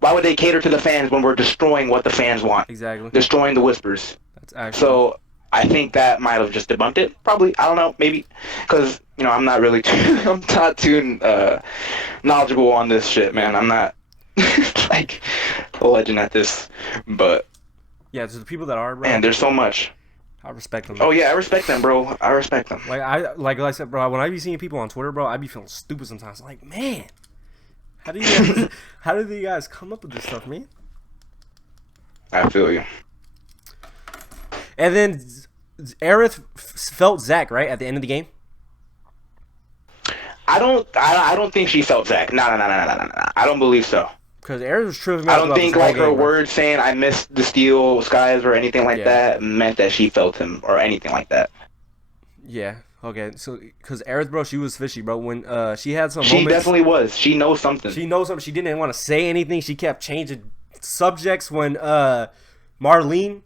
Why would they cater to the fans when we're destroying what the fans want? Exactly. Destroying the whispers. That's actually. So I think that might have just debunked it. Probably. I don't know. Maybe. Because, I'm not really I'm not too knowledgeable on this shit, man. I'm not like a legend at this. But. Yeah, so the people that are. Man, there's so much. I respect them. Oh yeah, I respect them, bro. I respect them. Like I said, bro. When I be seeing people on Twitter, bro, I be feeling stupid sometimes. Like, man, how do you guys come up with this stuff, man? I feel you. And then Aerith felt Zack right at the end of the game. I don't think she felt Zack. No. I don't believe so. Because Aerith was tripping. I don't think like her words saying "I miss the steel skies" or anything like that meant that she felt him or anything like that. Yeah. Okay. So, because Aerith, bro, she was fishy, bro. When she had some. She definitely was. She knows something. She knows something. She didn't want to say anything. She kept changing subjects when Marlene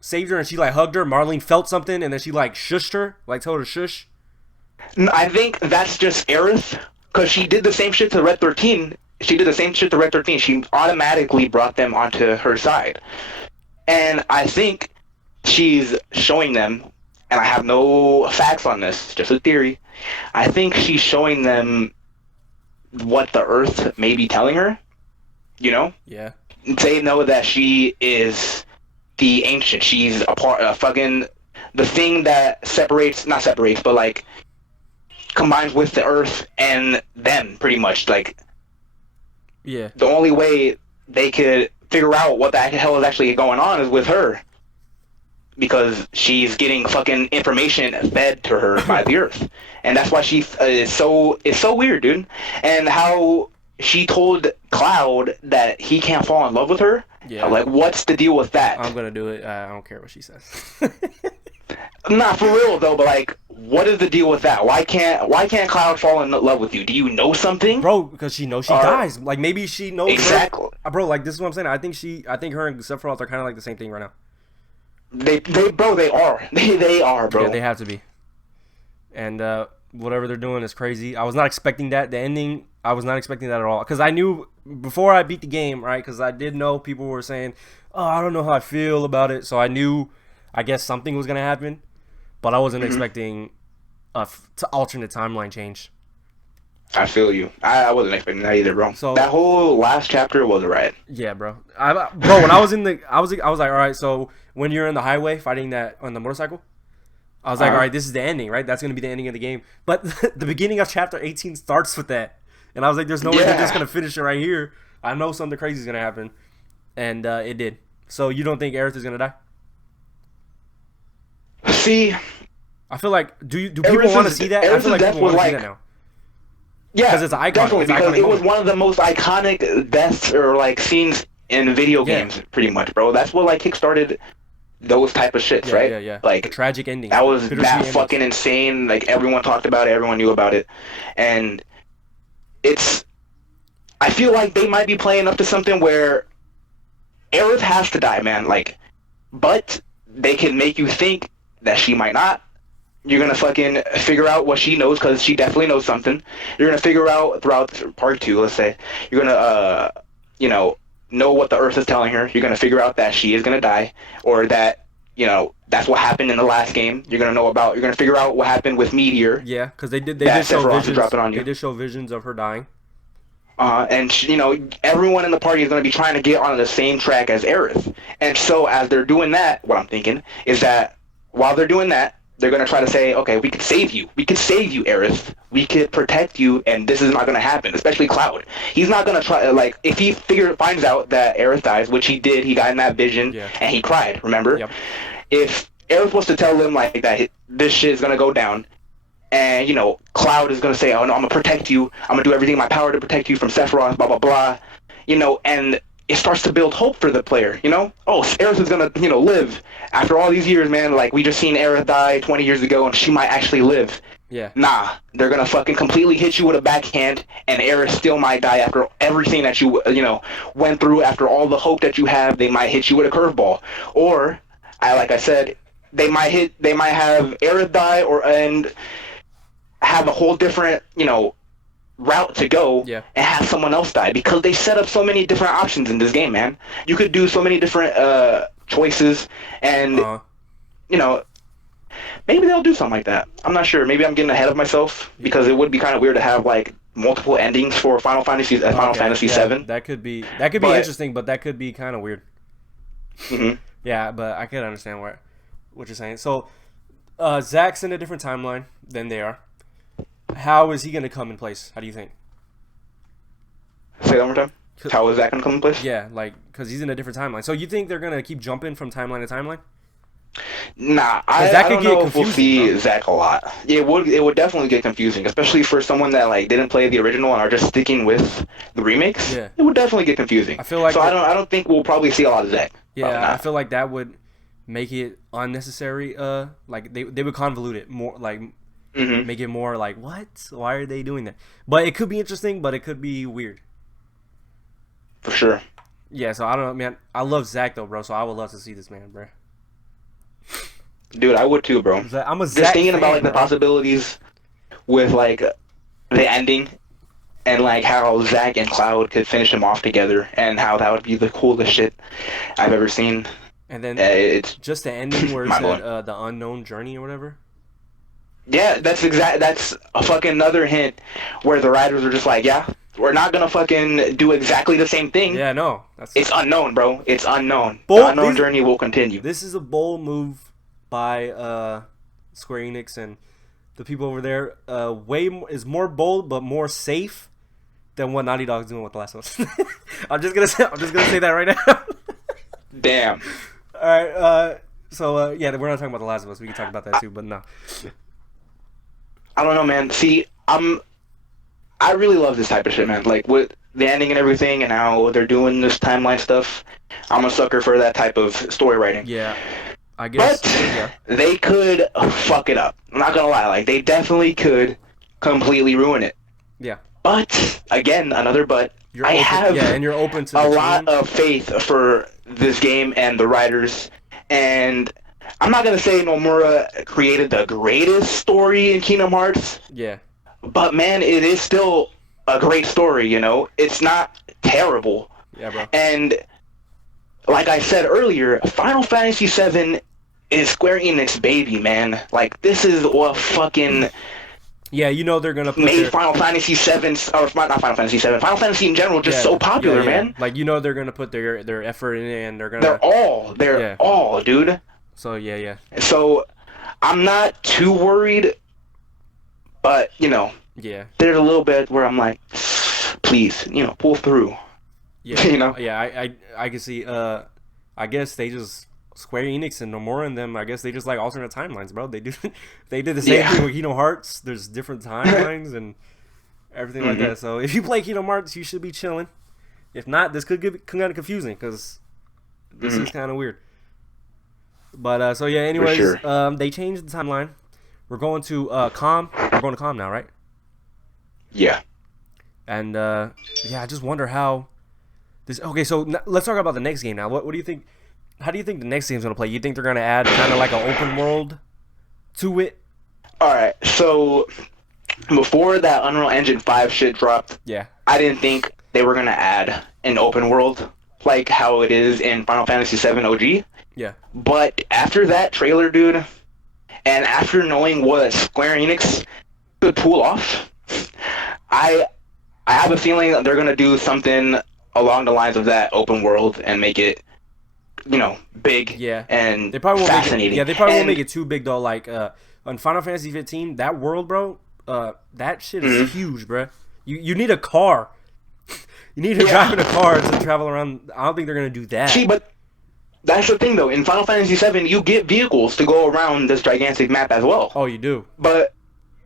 saved her and she like hugged her. Marlene felt something and then she like shushed her, like told her shush. I think that's just Aerith, because she did the same shit to Red 13. She did the same shit to Red 13. She automatically brought them onto her side. And I think she's showing them, and I have no facts on this, just a theory. I think she's showing them what the Earth may be telling her, Yeah. They know that she is the ancient. She's a part of fucking the thing that not separates, but like combines with the Earth and them, pretty much. Like, yeah, the only way they could figure out what the hell is actually going on is with her, because she's getting fucking information fed to her by the Earth, and that's why she is so. It's so weird, dude. And how she told Cloud that he can't fall in love with her. Yeah. Like, what's the deal with that? I'm gonna do it. I don't care what she says. Not for real though, but like, what is the deal with that? Why can't Cloud fall in love with you? Do you know something, bro? Because she knows she dies. Like, maybe she knows exactly, bro. Like, this is what I'm saying. I think her and Sephiroth are kind of like the same thing right now. They are, bro. Yeah, they have to be. And whatever they're doing is crazy. I was not expecting that. The ending, I was not expecting that at all. Because I knew before I beat the game, right? Because I did know people were saying, "Oh, I don't know how I feel about it." So I knew, I guess something was gonna happen. But I wasn't expecting a alternate timeline change. I feel you. I wasn't expecting that either, bro. So that whole last chapter was a riot. Yeah, bro. Bro, when I was like, all right. So when you're in the highway fighting that on the motorcycle, I was like, all right, this is the ending, right? That's gonna be the ending of the game. But the beginning of chapter 18 starts with that, and I was like, there's no way they're just gonna finish it right here. I know something crazy is gonna happen, and it did. So you don't think Aerith is gonna die? See, I feel like do people want to see that? I feel like people want to see that now. Yeah, because it's an icon. Definitely, because it was one of the most iconic deaths or like scenes in video games, pretty much, bro. That's what like kickstarted those type of shits, right? Yeah. Like the tragic ending. That was that fucking insane. Like, everyone talked about it, everyone knew about it, and I feel like they might be playing up to something where Aerith has to die, man. Like, but they can make you think that she might not. You're gonna fucking figure out what she knows, because she definitely knows something. You're gonna figure out throughout part 2, let's say, you're gonna know what the Earth is telling her. You're gonna figure out that she is gonna die, or that that's what happened in the last game. You're gonna figure out what happened with Meteor. Yeah, because they did show visions. They did show visions of her dying. And everyone in the party is going to be trying to get on the same track as Aerith. And so as they're doing that, what I'm thinking is that while they're doing that, they're going to try to say, okay, we could save you. We could save you, Aerith. We could protect you, and this is not going to happen, especially Cloud. He's not going to try, like, if he finds out that Aerith dies, which he did, he got in that vision, and he cried, remember? Yep. If Aerith was to tell him, like, that this shit is going to go down, and, Cloud is going to say, oh, no, I'm going to protect you. I'm going to do everything in my power to protect you from Sephiroth, blah, blah, blah. And it starts to build hope for the player, Oh, Aerith is going to, live. After all these years, man, like, we just seen Aerith die 20 years ago, and she might actually live. Yeah. Nah, they're going to fucking completely hit you with a backhand, and Aerith still might die after everything that you, went through. After all the hope that you have, they might hit you with a curveball. Or, like I said, they might have Aerith die, and have a whole different, route to go, and have someone else die, because they set up so many different options in this game, man. You could do so many different choices, and maybe they'll do something like that. I'm not sure. Maybe I'm getting ahead of myself, because it would be kind of weird to have like multiple endings for Final Fantasy VII. That could be interesting, but that could be kind of weird. Mm-hmm. Yeah, but I could understand what you're saying. So Zack's in a different timeline than they are. How is he going to come in place? How do you think? Say that one more time. How is Zack going to come in place? Yeah, like, because he's in a different timeline. So you think they're going to keep jumping from timeline to timeline? Nah, I don't know if we'll see Zack a lot. Yeah, it would definitely get confusing, especially for someone that like didn't play the original and are just sticking with the remakes. Yeah. It would definitely get confusing. I feel like I don't think we'll probably see a lot of Zack. Yeah, I feel like that would make it unnecessary. Like they would convolute it more, like make it more like, what? Why are they doing that? But it could be interesting, but it could be weird. For sure. Yeah, so I don't know, man. I love Zack though, bro. So I would love to see this man, bro. Dude, I would too, bro. I'm a Zack just thinking fan, about like the possibilities with like the ending, and like how Zack and Cloud could finish them off together, and how that would be the coolest shit I've ever seen. And then it's just the ending where it said the unknown journey or whatever. Yeah, that's a fucking another hint where the writers are just like, yeah, we're not gonna fucking do exactly the same thing. Yeah, no. It's unknown, bro. It's unknown. The unknown journey will continue. This is a bold move by Square Enix, and the people over there, is more bold but more safe than what Naughty Dog's doing with The Last of Us. I'm just gonna say that right now. Damn. All right. So yeah, we're not talking about The Last of Us. We can talk about that too, but no. I don't know, man. See, I really love this type of shit, man. Like with the ending and everything, and how they're doing this timeline stuff. I'm a sucker for that type of story writing. Yeah. I guess. But they could fuck it up. I'm not gonna lie. Like they definitely could completely ruin it. Yeah. But again, another but. And you're open to a lot of faith for this game and the writers. And I'm not gonna say Nomura created the greatest story in Kingdom Hearts. Yeah. But man, it is still a great story. You know, it's not terrible. Yeah, bro. And like I said earlier, Final Fantasy VII is Square Enix baby, man. Like this is what fucking. Yeah, you know they're gonna put made Final Fantasy VII, or not Final Fantasy VII, Final Fantasy in general just so popular, man. Like you know they're gonna put their effort in it, and they're gonna. They're all, dude. So yeah. So I'm not too worried, but you know, there's a little bit where I'm like, please, you know, pull through. Yeah, you know. Yeah, I can see. I guess they just. Square Enix and Nomura and them, I guess they just like alternate timelines, bro. They did the same thing with Kingdom Hearts. There's different timelines and everything like that. So if you play Kingdom Hearts, you should be chilling. If not, this could get kind of confusing because this is kind of weird. But so yeah, anyways, they changed the timeline. We're going to Calm. We're going to Calm now, right? Yeah. And yeah, I just wonder how this. Okay, so let's talk about the next game now. What do you think? How do you think the next game's gonna play? You think they're gonna add kind of like an open world to it? All right. So before that Unreal Engine 5 shit dropped, I didn't think they were gonna add an open world like how it is in Final Fantasy VII OG. Yeah. But after that trailer, dude, and after knowing what Square Enix could pull off, I have a feeling that they're gonna do something along the lines of that open world and make it. You know, big and they probably won't fascinating. They probably won't make it too big though. Like on Final Fantasy 15, that world, bro, that shit is huge, bro. You need a car. You need to drive in a car to travel around. I don't think they're gonna do that. See, but that's the thing though. In Final Fantasy 7, you get vehicles to go around this gigantic map as well. Oh, you do. But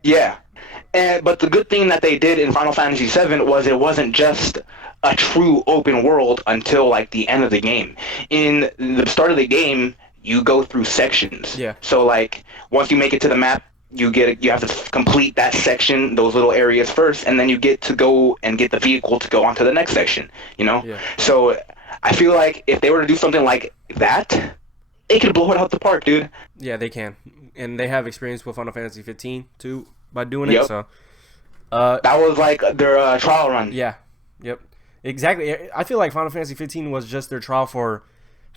but the good thing that they did in Final Fantasy 7 was it wasn't just a true open world until like the end of the game. In the start of the game, you go through sections. Yeah. So like once you make it to the map, you have to complete that section, those little areas first, and then you get to go and get the vehicle to go onto the next section. You know. Yeah. So I feel like if they were to do something like that, they could blow it out the park, dude. Yeah, they can, and they have experience with Final Fantasy 15 too by doing it. So. That was like their trial run. Yeah. Yep. Exactly. I feel like Final Fantasy 15 was just their trial for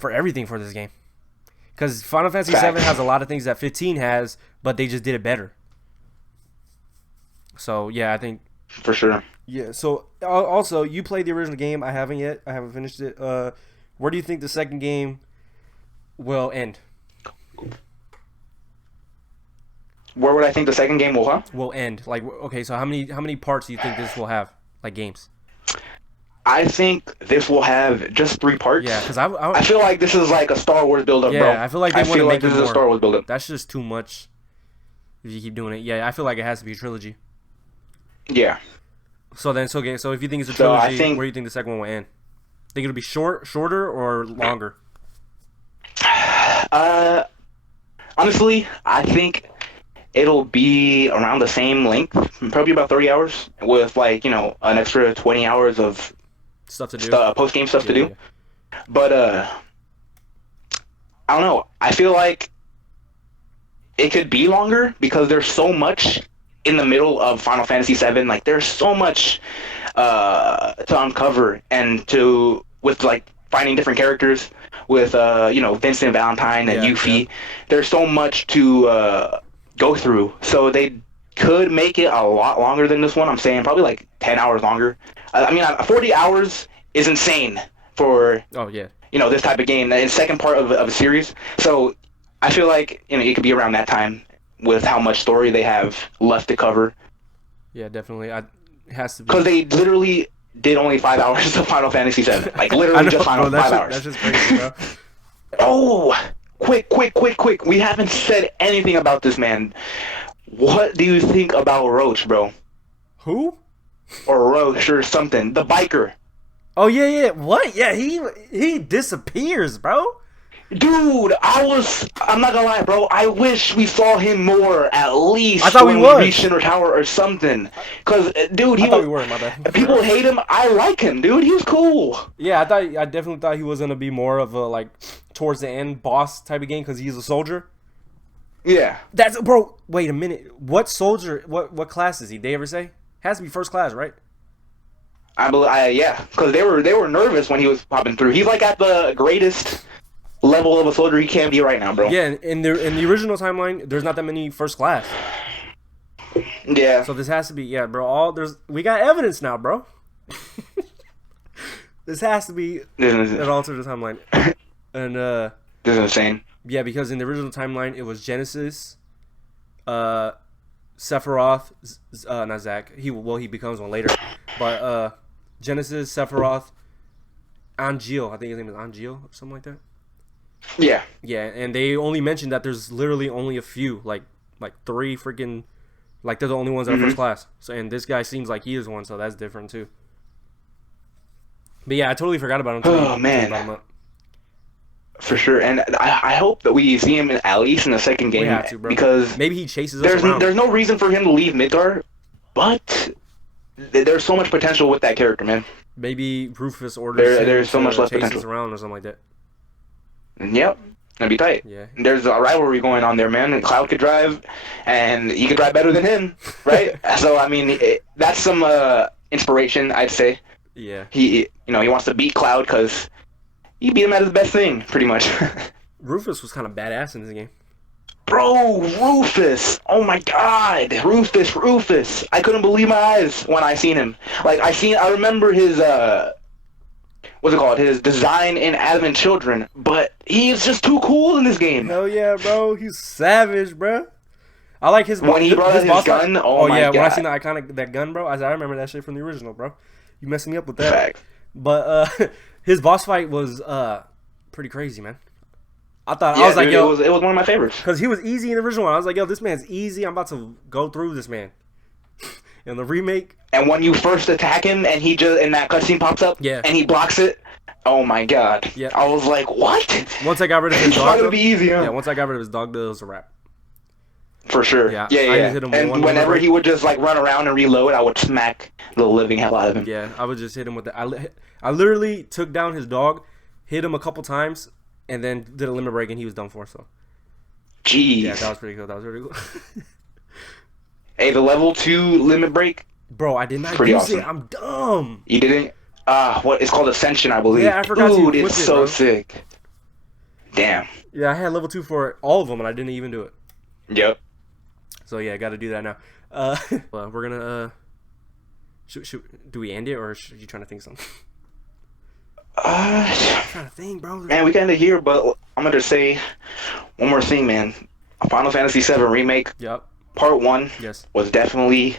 everything for this game. Because Final Fantasy 7 has a lot of things that 15 has, but they just did it better. So, yeah, I think... For sure. Yeah, so, also, you played the original game. I haven't yet. I haven't finished it. Where do you think the second game will end? Where would I think the second game will end? Like, okay, so how many parts do you think this will have? Like, games? I think this will have just 3 parts. Yeah, because I feel like this is like a Star Wars build-up, bro. Yeah, I feel like they want to make this is a Star Wars build-up. That's just too much if you keep doing it. Yeah, I feel like it has to be a trilogy. Yeah. So if you think it's a trilogy, where do you think the second one will end? Think it'll be shorter or longer? Honestly, I think it'll be around the same length, probably about 30 hours, with like, you know, an extra 20 hours of stuff to do, post-game stuff to do. Yeah. But I don't know. I feel like it could be longer because there's so much in the middle of Final Fantasy VII. Like, there's so much to uncover and with like finding different characters with you know, Vincent Valentine and Yuffie. There's so much to go through, so they could make it a lot longer than this one. I'm saying probably like 10 hours longer. I mean, 40 hours is insane for you know, this type of game, the second part of a series. So I feel like, you know, it could be around that time, with how much story they have left to cover. Yeah, definitely. It has to be. Because they literally did only 5 hours of Final Fantasy VII. Like, literally just 5 hours. That's just crazy, bro. Oh! Quick. We haven't said anything about this man. What do you think about Roach, bro? Who? Or Roach or something. The biker. Oh, yeah. What? Yeah, he disappears, bro. Dude, I'm not gonna lie, bro. I wish we saw him more, at least. I thought we would. Reached Cinder Tower or something. Cause, dude, I thought we were, my bad. People hate him. I like him, dude. He's cool. Yeah, I definitely thought he was gonna be more of a, like, towards the end boss type of game because he's a soldier. Yeah. That's, bro. Wait a minute. What soldier? What class is he? Did they ever say? Has to be first class, right? Yeah, because they were nervous when he was popping through. He's like at the greatest level of a soldier he can be right now, bro. Yeah, in the original timeline, there's not that many first class. Yeah. So this has to be, yeah, bro. We got evidence now, bro. This has to be an alternate timeline. And this is insane. Yeah, because in the original timeline, it was Genesis, Sephiroth, not Zack. He becomes one later, but Genesis, Sephiroth, Angel. I think his name is Angel or something like that. Yeah. Yeah, and they only mentioned that there's literally only a few, like 3 freaking, like they're the only ones that are first class. So, and this guy seems like he is one, so that's different too. But yeah, I totally forgot about him. Oh man. For sure, and I hope that we see him at least in the second game. We have to, bro. Because maybe he chases us around. There's no reason for him to leave Midgar, but there's so much potential with that character, man. Maybe Rufus orders there's so much less chase potential us around or something like that. Yep, that'd be tight. Yeah. There's a rivalry going on there, man. Cloud could drive, and he could drive better than him, right? So I mean, that's some inspiration, I'd say. Yeah. He wants to beat Cloud because he beat him at his best thing, pretty much. Rufus was kind of badass in this game. Bro, Rufus! Oh my God, Rufus! I couldn't believe my eyes when I seen him. Like I remember his what's it called? His design in Advent Children, but he's just too cool in this game. Hell yeah, bro! He's savage, bro. I like his when he brought out his gun. Oh my God! When I seen that gun, bro, I remember that shit from the original, bro. You messing me up with that. Fact. But his boss fight was pretty crazy, man. I was like, dude, yo, it was one of my favorites because he was easy in the original one. I was like, yo, this man's easy. I'm about to go through this man. In the remake, and when you first attack him, and that cutscene pops up, yeah, and he blocks it. Oh my God! Yeah, I was like, what? Once I got rid of his dog, it's not gonna be easy, huh? Yeah, once I got rid of his dog, it was a wrap. For sure. Yeah. And whenever he would just like run around and reload, I would smack the living hell out of him. Yeah, I would just hit him with I literally took down his dog, hit him a couple times, and then did a limit break, and he was done for. So. Jeez. Yeah, that was pretty cool. Hey, the level 2 limit break. Bro, I did not use awesome. It. I'm dumb. You didn't? What? It's called Ascension, I believe. Yeah, I forgot. Dude, it's so sick. Damn. Yeah, I had level 2 for all of them, and I didn't even do it. Yep. So yeah, got to do that now. We're gonna shoot. Do we end it, or are you trying to think something? I'm trying to think, bro. Man, we can end it here, but I'm gonna say one more thing, man. Final Fantasy VII Remake. Yep. Part 1. Yes. Was definitely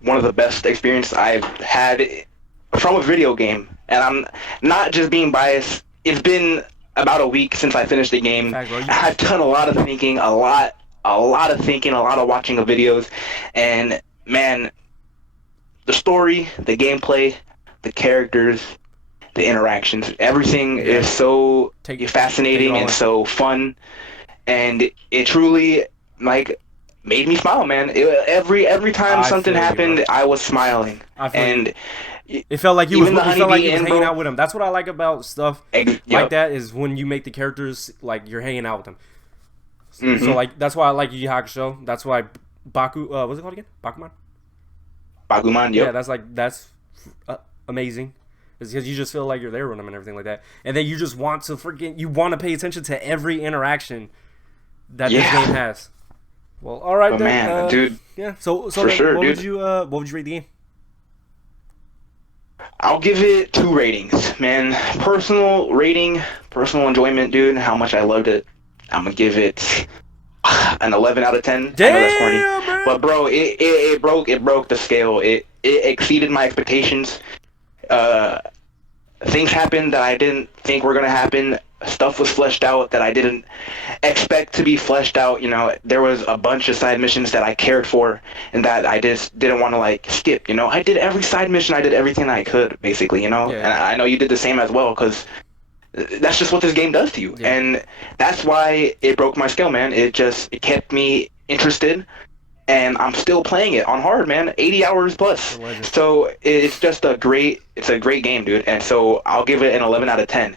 one of the best experiences I've had from a video game, and I'm not just being biased. It's been about a week since I finished the game. Fact, bro, I've done a lot of thinking, a lot of thinking, a lot of watching of videos, and man, the story, the gameplay, the characters, the interactions, everything is so fascinating and so fun, and it truly like made me smile, man. Every time something happened, I was smiling, and it felt like you was hanging out with him. That's what I like about stuff like that, is when you make the characters like you're hanging out with them. Mm-hmm. So like that's why I like Yu Yu Hakusho. That's why Baku. What's it called again? Bakuman. Bakuman. Yep. Yeah, that's amazing. It's because you just feel like you're there with them and everything like that, and then you just want to pay attention to every interaction that this game has. Well, all right, man, dude. Yeah. So for sure, what dude. What would you rate the game? I'll give it 2 ratings, man. Personal rating, personal enjoyment, dude. How much I loved it. I'm gonna give it an 11 out of 10. Damn, I know that's corny, bro. but bro, it broke the scale. It exceeded my expectations. Things happened that I didn't think were gonna happen. Stuff was fleshed out that I didn't expect to be fleshed out. You know, there was a bunch of side missions that I cared for and that I just didn't want to like skip. You know, I did every side mission. I did everything I could, basically. You know, and I know you did the same as well, because that's just what this game does to you, and that's why it broke my scale, man. It kept me interested, and I'm still playing it on hard, man. 80 hours plus. So it's a great game, dude. And so I'll give it an 11 out of 10.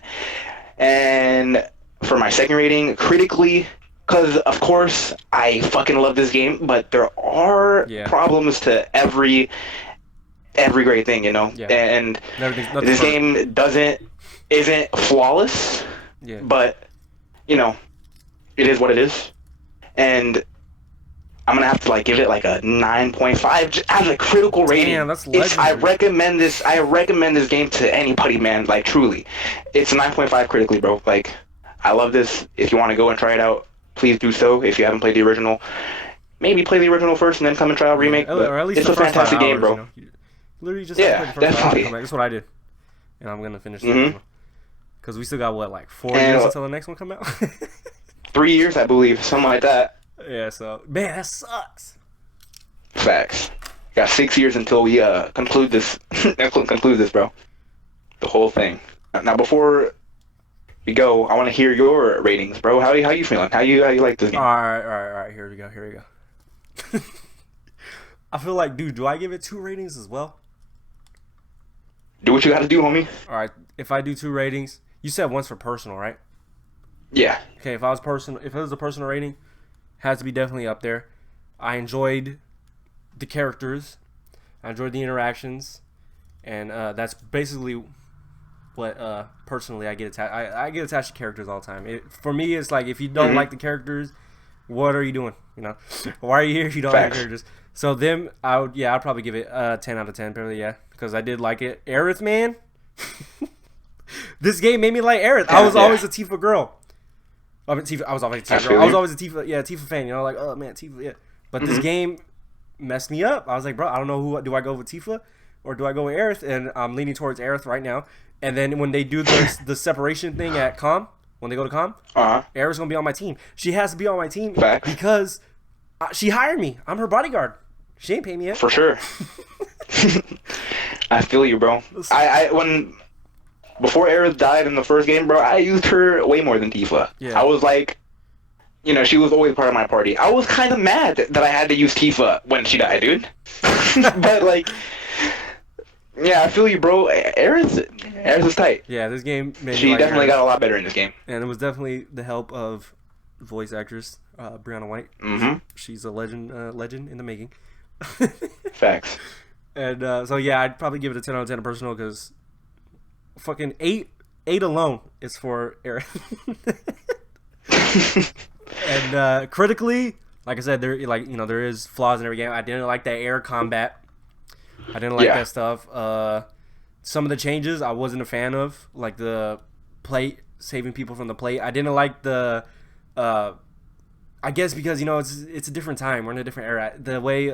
And for my second rating, critically, because of course I fucking love this game, but there are problems to every great thing, you know. And this game isn't flawless, but you know, it is what it is. And I'm gonna have to like give it like a 9.5 as a critical rating. Damn, that's legendary. I recommend this game to anybody, man. Like truly, it's a 9.5 critically, bro. Like, I love this. If you want to go and try it out, please do so. If you haven't played the original, maybe play the original first and then come and try out Remake. Or at least it's a fantastic game, bro. You know? Literally just definitely. That's what I did, and I'm gonna finish the because we still got what, like 4 years until the next one come out. 3 years, I believe, something like that. Yeah, so man, that sucks. Facts. Got 6 years until we conclude this. conclude this, bro. The whole thing. Now, before we go, I want to hear your ratings, bro. How you feeling? How you like this game? All right. Here we go. I feel like, dude, do I give it 2 ratings as well? Do what you got to do, homie. All right. If I do 2 ratings, you said once for personal, right? Yeah. Okay. If it was a personal rating, has to be definitely up there. I enjoyed the characters. I enjoyed the interactions, and that's basically what personally I get attached. I get attached to characters all the time. For me, it's like, if you don't like the characters, what are you doing? You know, why are you here if you don't like the characters? So them, I'd probably give it 10 out of 10, probably, because I did like it. Aerith, man, this game made me like Aerith. I was always a Tifa girl. I was always a Tifa girl. I was always a Tifa fan. You know, like, oh man, Tifa, yeah. But this game messed me up. I was like, bro, I don't know do I go with Tifa or do I go with Aerith? And I'm leaning towards Aerith right now. And then when they do the separation thing at Com, when they go to Com, Aerith's gonna be on my team. She has to be on my team because she hired me. I'm her bodyguard. She ain't paying me yet. For sure. I feel you, bro. Before Aerith died in the first game, bro, I used her way more than Tifa. Yeah. I was like, you know, she was always part of my party. I was kind of mad that I had to use Tifa when she died, dude. But, like, yeah, I feel you, bro. Aerith is tight. Yeah, this game made She like definitely Aerith. got a lot better in this game. And it was definitely the help of voice actress Brianna White. She's a legend in the making. Facts. And so, yeah, I'd probably give it a 10 out of 10 personal, because fucking 8 alone is for Aerith. And critically, like I said, there is flaws in every game. I didn't like that air combat. I didn't like that stuff. Some of the changes I wasn't a fan of, like the plate, saving people from the plate. I didn't like the I guess because, you know, it's a different time. We're in a different era. The way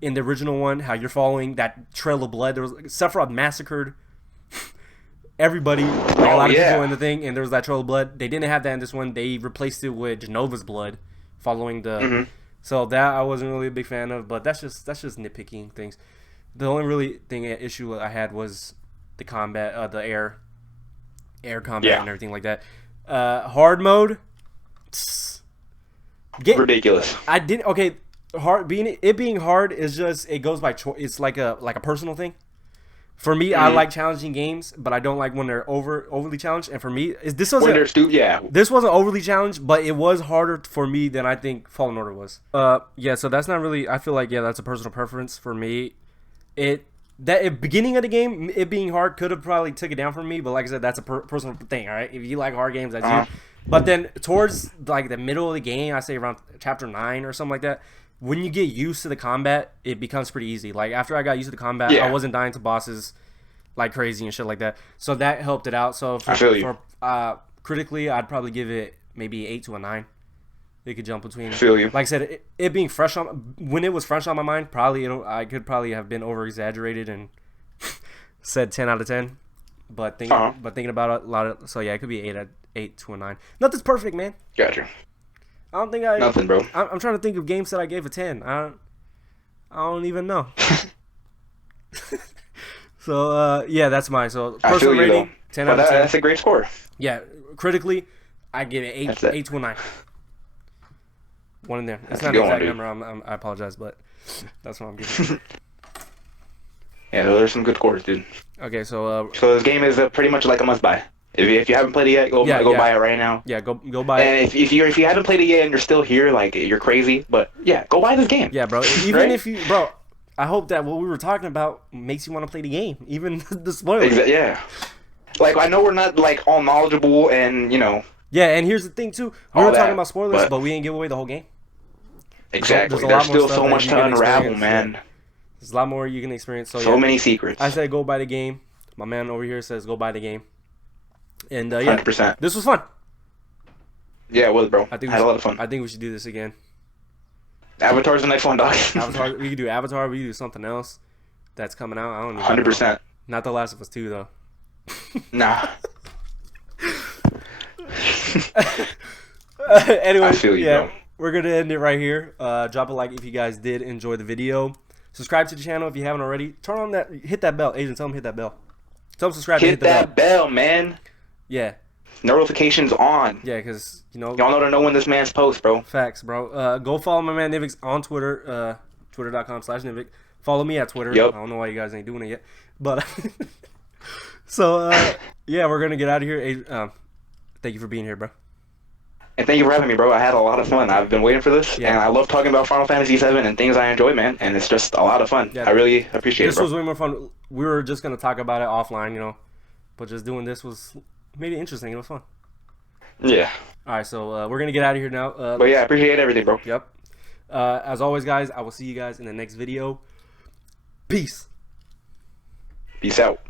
in the original one, how you're following that trail of blood. There was Sephiroth massacred everybody, like a lot of people in the thing, and there was that trail of blood. They didn't have that in this one. They replaced it with Genova's blood, following the. So that I wasn't really a big fan of, but that's just nitpicking things. The only really issue I had was the combat, the air combat and everything like that. Hard mode, ridiculous. I didn't. Okay, being hard is just, it goes by choice. It's like a personal thing. For me, I like challenging games, but I don't like when they're overly challenged. And for me, this wasn't overly challenged, but it was harder for me than I think Fallen Order was. So that's not really. I feel like that's a personal preference for me. Beginning of the game, it being hard could have probably took it down from me, but like I said, that's a personal thing. All right, if you like hard games, that's you. But then towards like the middle of the game, I say around chapter 9 or something like that. When you get used to the combat, it becomes pretty easy. Like, after I got used to the combat, I wasn't dying to bosses like crazy and shit like that. So that helped it out. So for critically, I'd probably give it maybe 8 to a 9. It could jump between. Feel you. Like I said, it being fresh when it was fresh on my mind, I could probably have been over exaggerated and said 10 out of 10. But thinking about it a lot of, so yeah, it could be 8 to a 9. Nothing's perfect, man. Gotcha. I don't think nothing, bro. I'm trying to think of games that I gave a 10. I don't even know. So yeah, that's mine. So personal rating, 10 out of 10. That's a great score. Yeah, critically, I give it 8 to a 9. One in there. That's not an exact number. I apologize, but that's what I'm giving. Yeah, those are some good scores, dude. Okay, so this game is pretty much like a must buy. If you haven't played it yet, go buy it right now. Yeah, go buy it. And if you haven't played it yet and you're still here, like, you're crazy, but yeah, go buy this game. Yeah, bro. Even right? If you, bro, I hope that what we were talking about makes you want to play the game, even the spoilers. Yeah. Like, I know we're not like all knowledgeable and Yeah, and here's the thing too. We were talking about spoilers, but we didn't give away the whole game. Exactly. There's still so much to unravel, man. Yeah. There's a lot more you can experience. So many secrets. I said go buy the game. My man over here says go buy the game. And yeah, 100%. This was fun. Yeah, it was, bro. I had a lot of fun. I think we should do this again. Avatar's the next one, dog. Avatar. We could do Avatar. We could do something else that's coming out. I don't know. 100%. Not The Last of Us 2, though. Nah. Anyway, I feel you, bro. We're going to end it right here. Drop a like if you guys did enjoy the video. Subscribe to the channel if you haven't already. Turn on that. Hit that bell. Agent, tell them hit that bell. Tell them subscribe. Hit that bell, man. Yeah. Notifications on. Yeah, because, y'all know to know when this man's posts, bro. Facts, bro. Go follow my man Nivix on Twitter. Twitter.com/Nivix. Follow me at Twitter. Yep. I don't know why you guys ain't doing it yet. But, so, yeah, we're going to get out of here. Thank you for being here, bro. And thank you for having me, bro. I had a lot of fun. I've been waiting for this, and I love talking about Final Fantasy VII and things I enjoy, man. And it's just a lot of fun. Yeah, I really appreciate it, bro. This was way more fun. We were just going to talk about it offline, but just doing this made it interesting. It was fun. Yeah. All right, so we're going to get out of here now. But yeah, I appreciate everything, bro. Yep. As always, guys, I will see you guys in the next video. Peace. Peace out.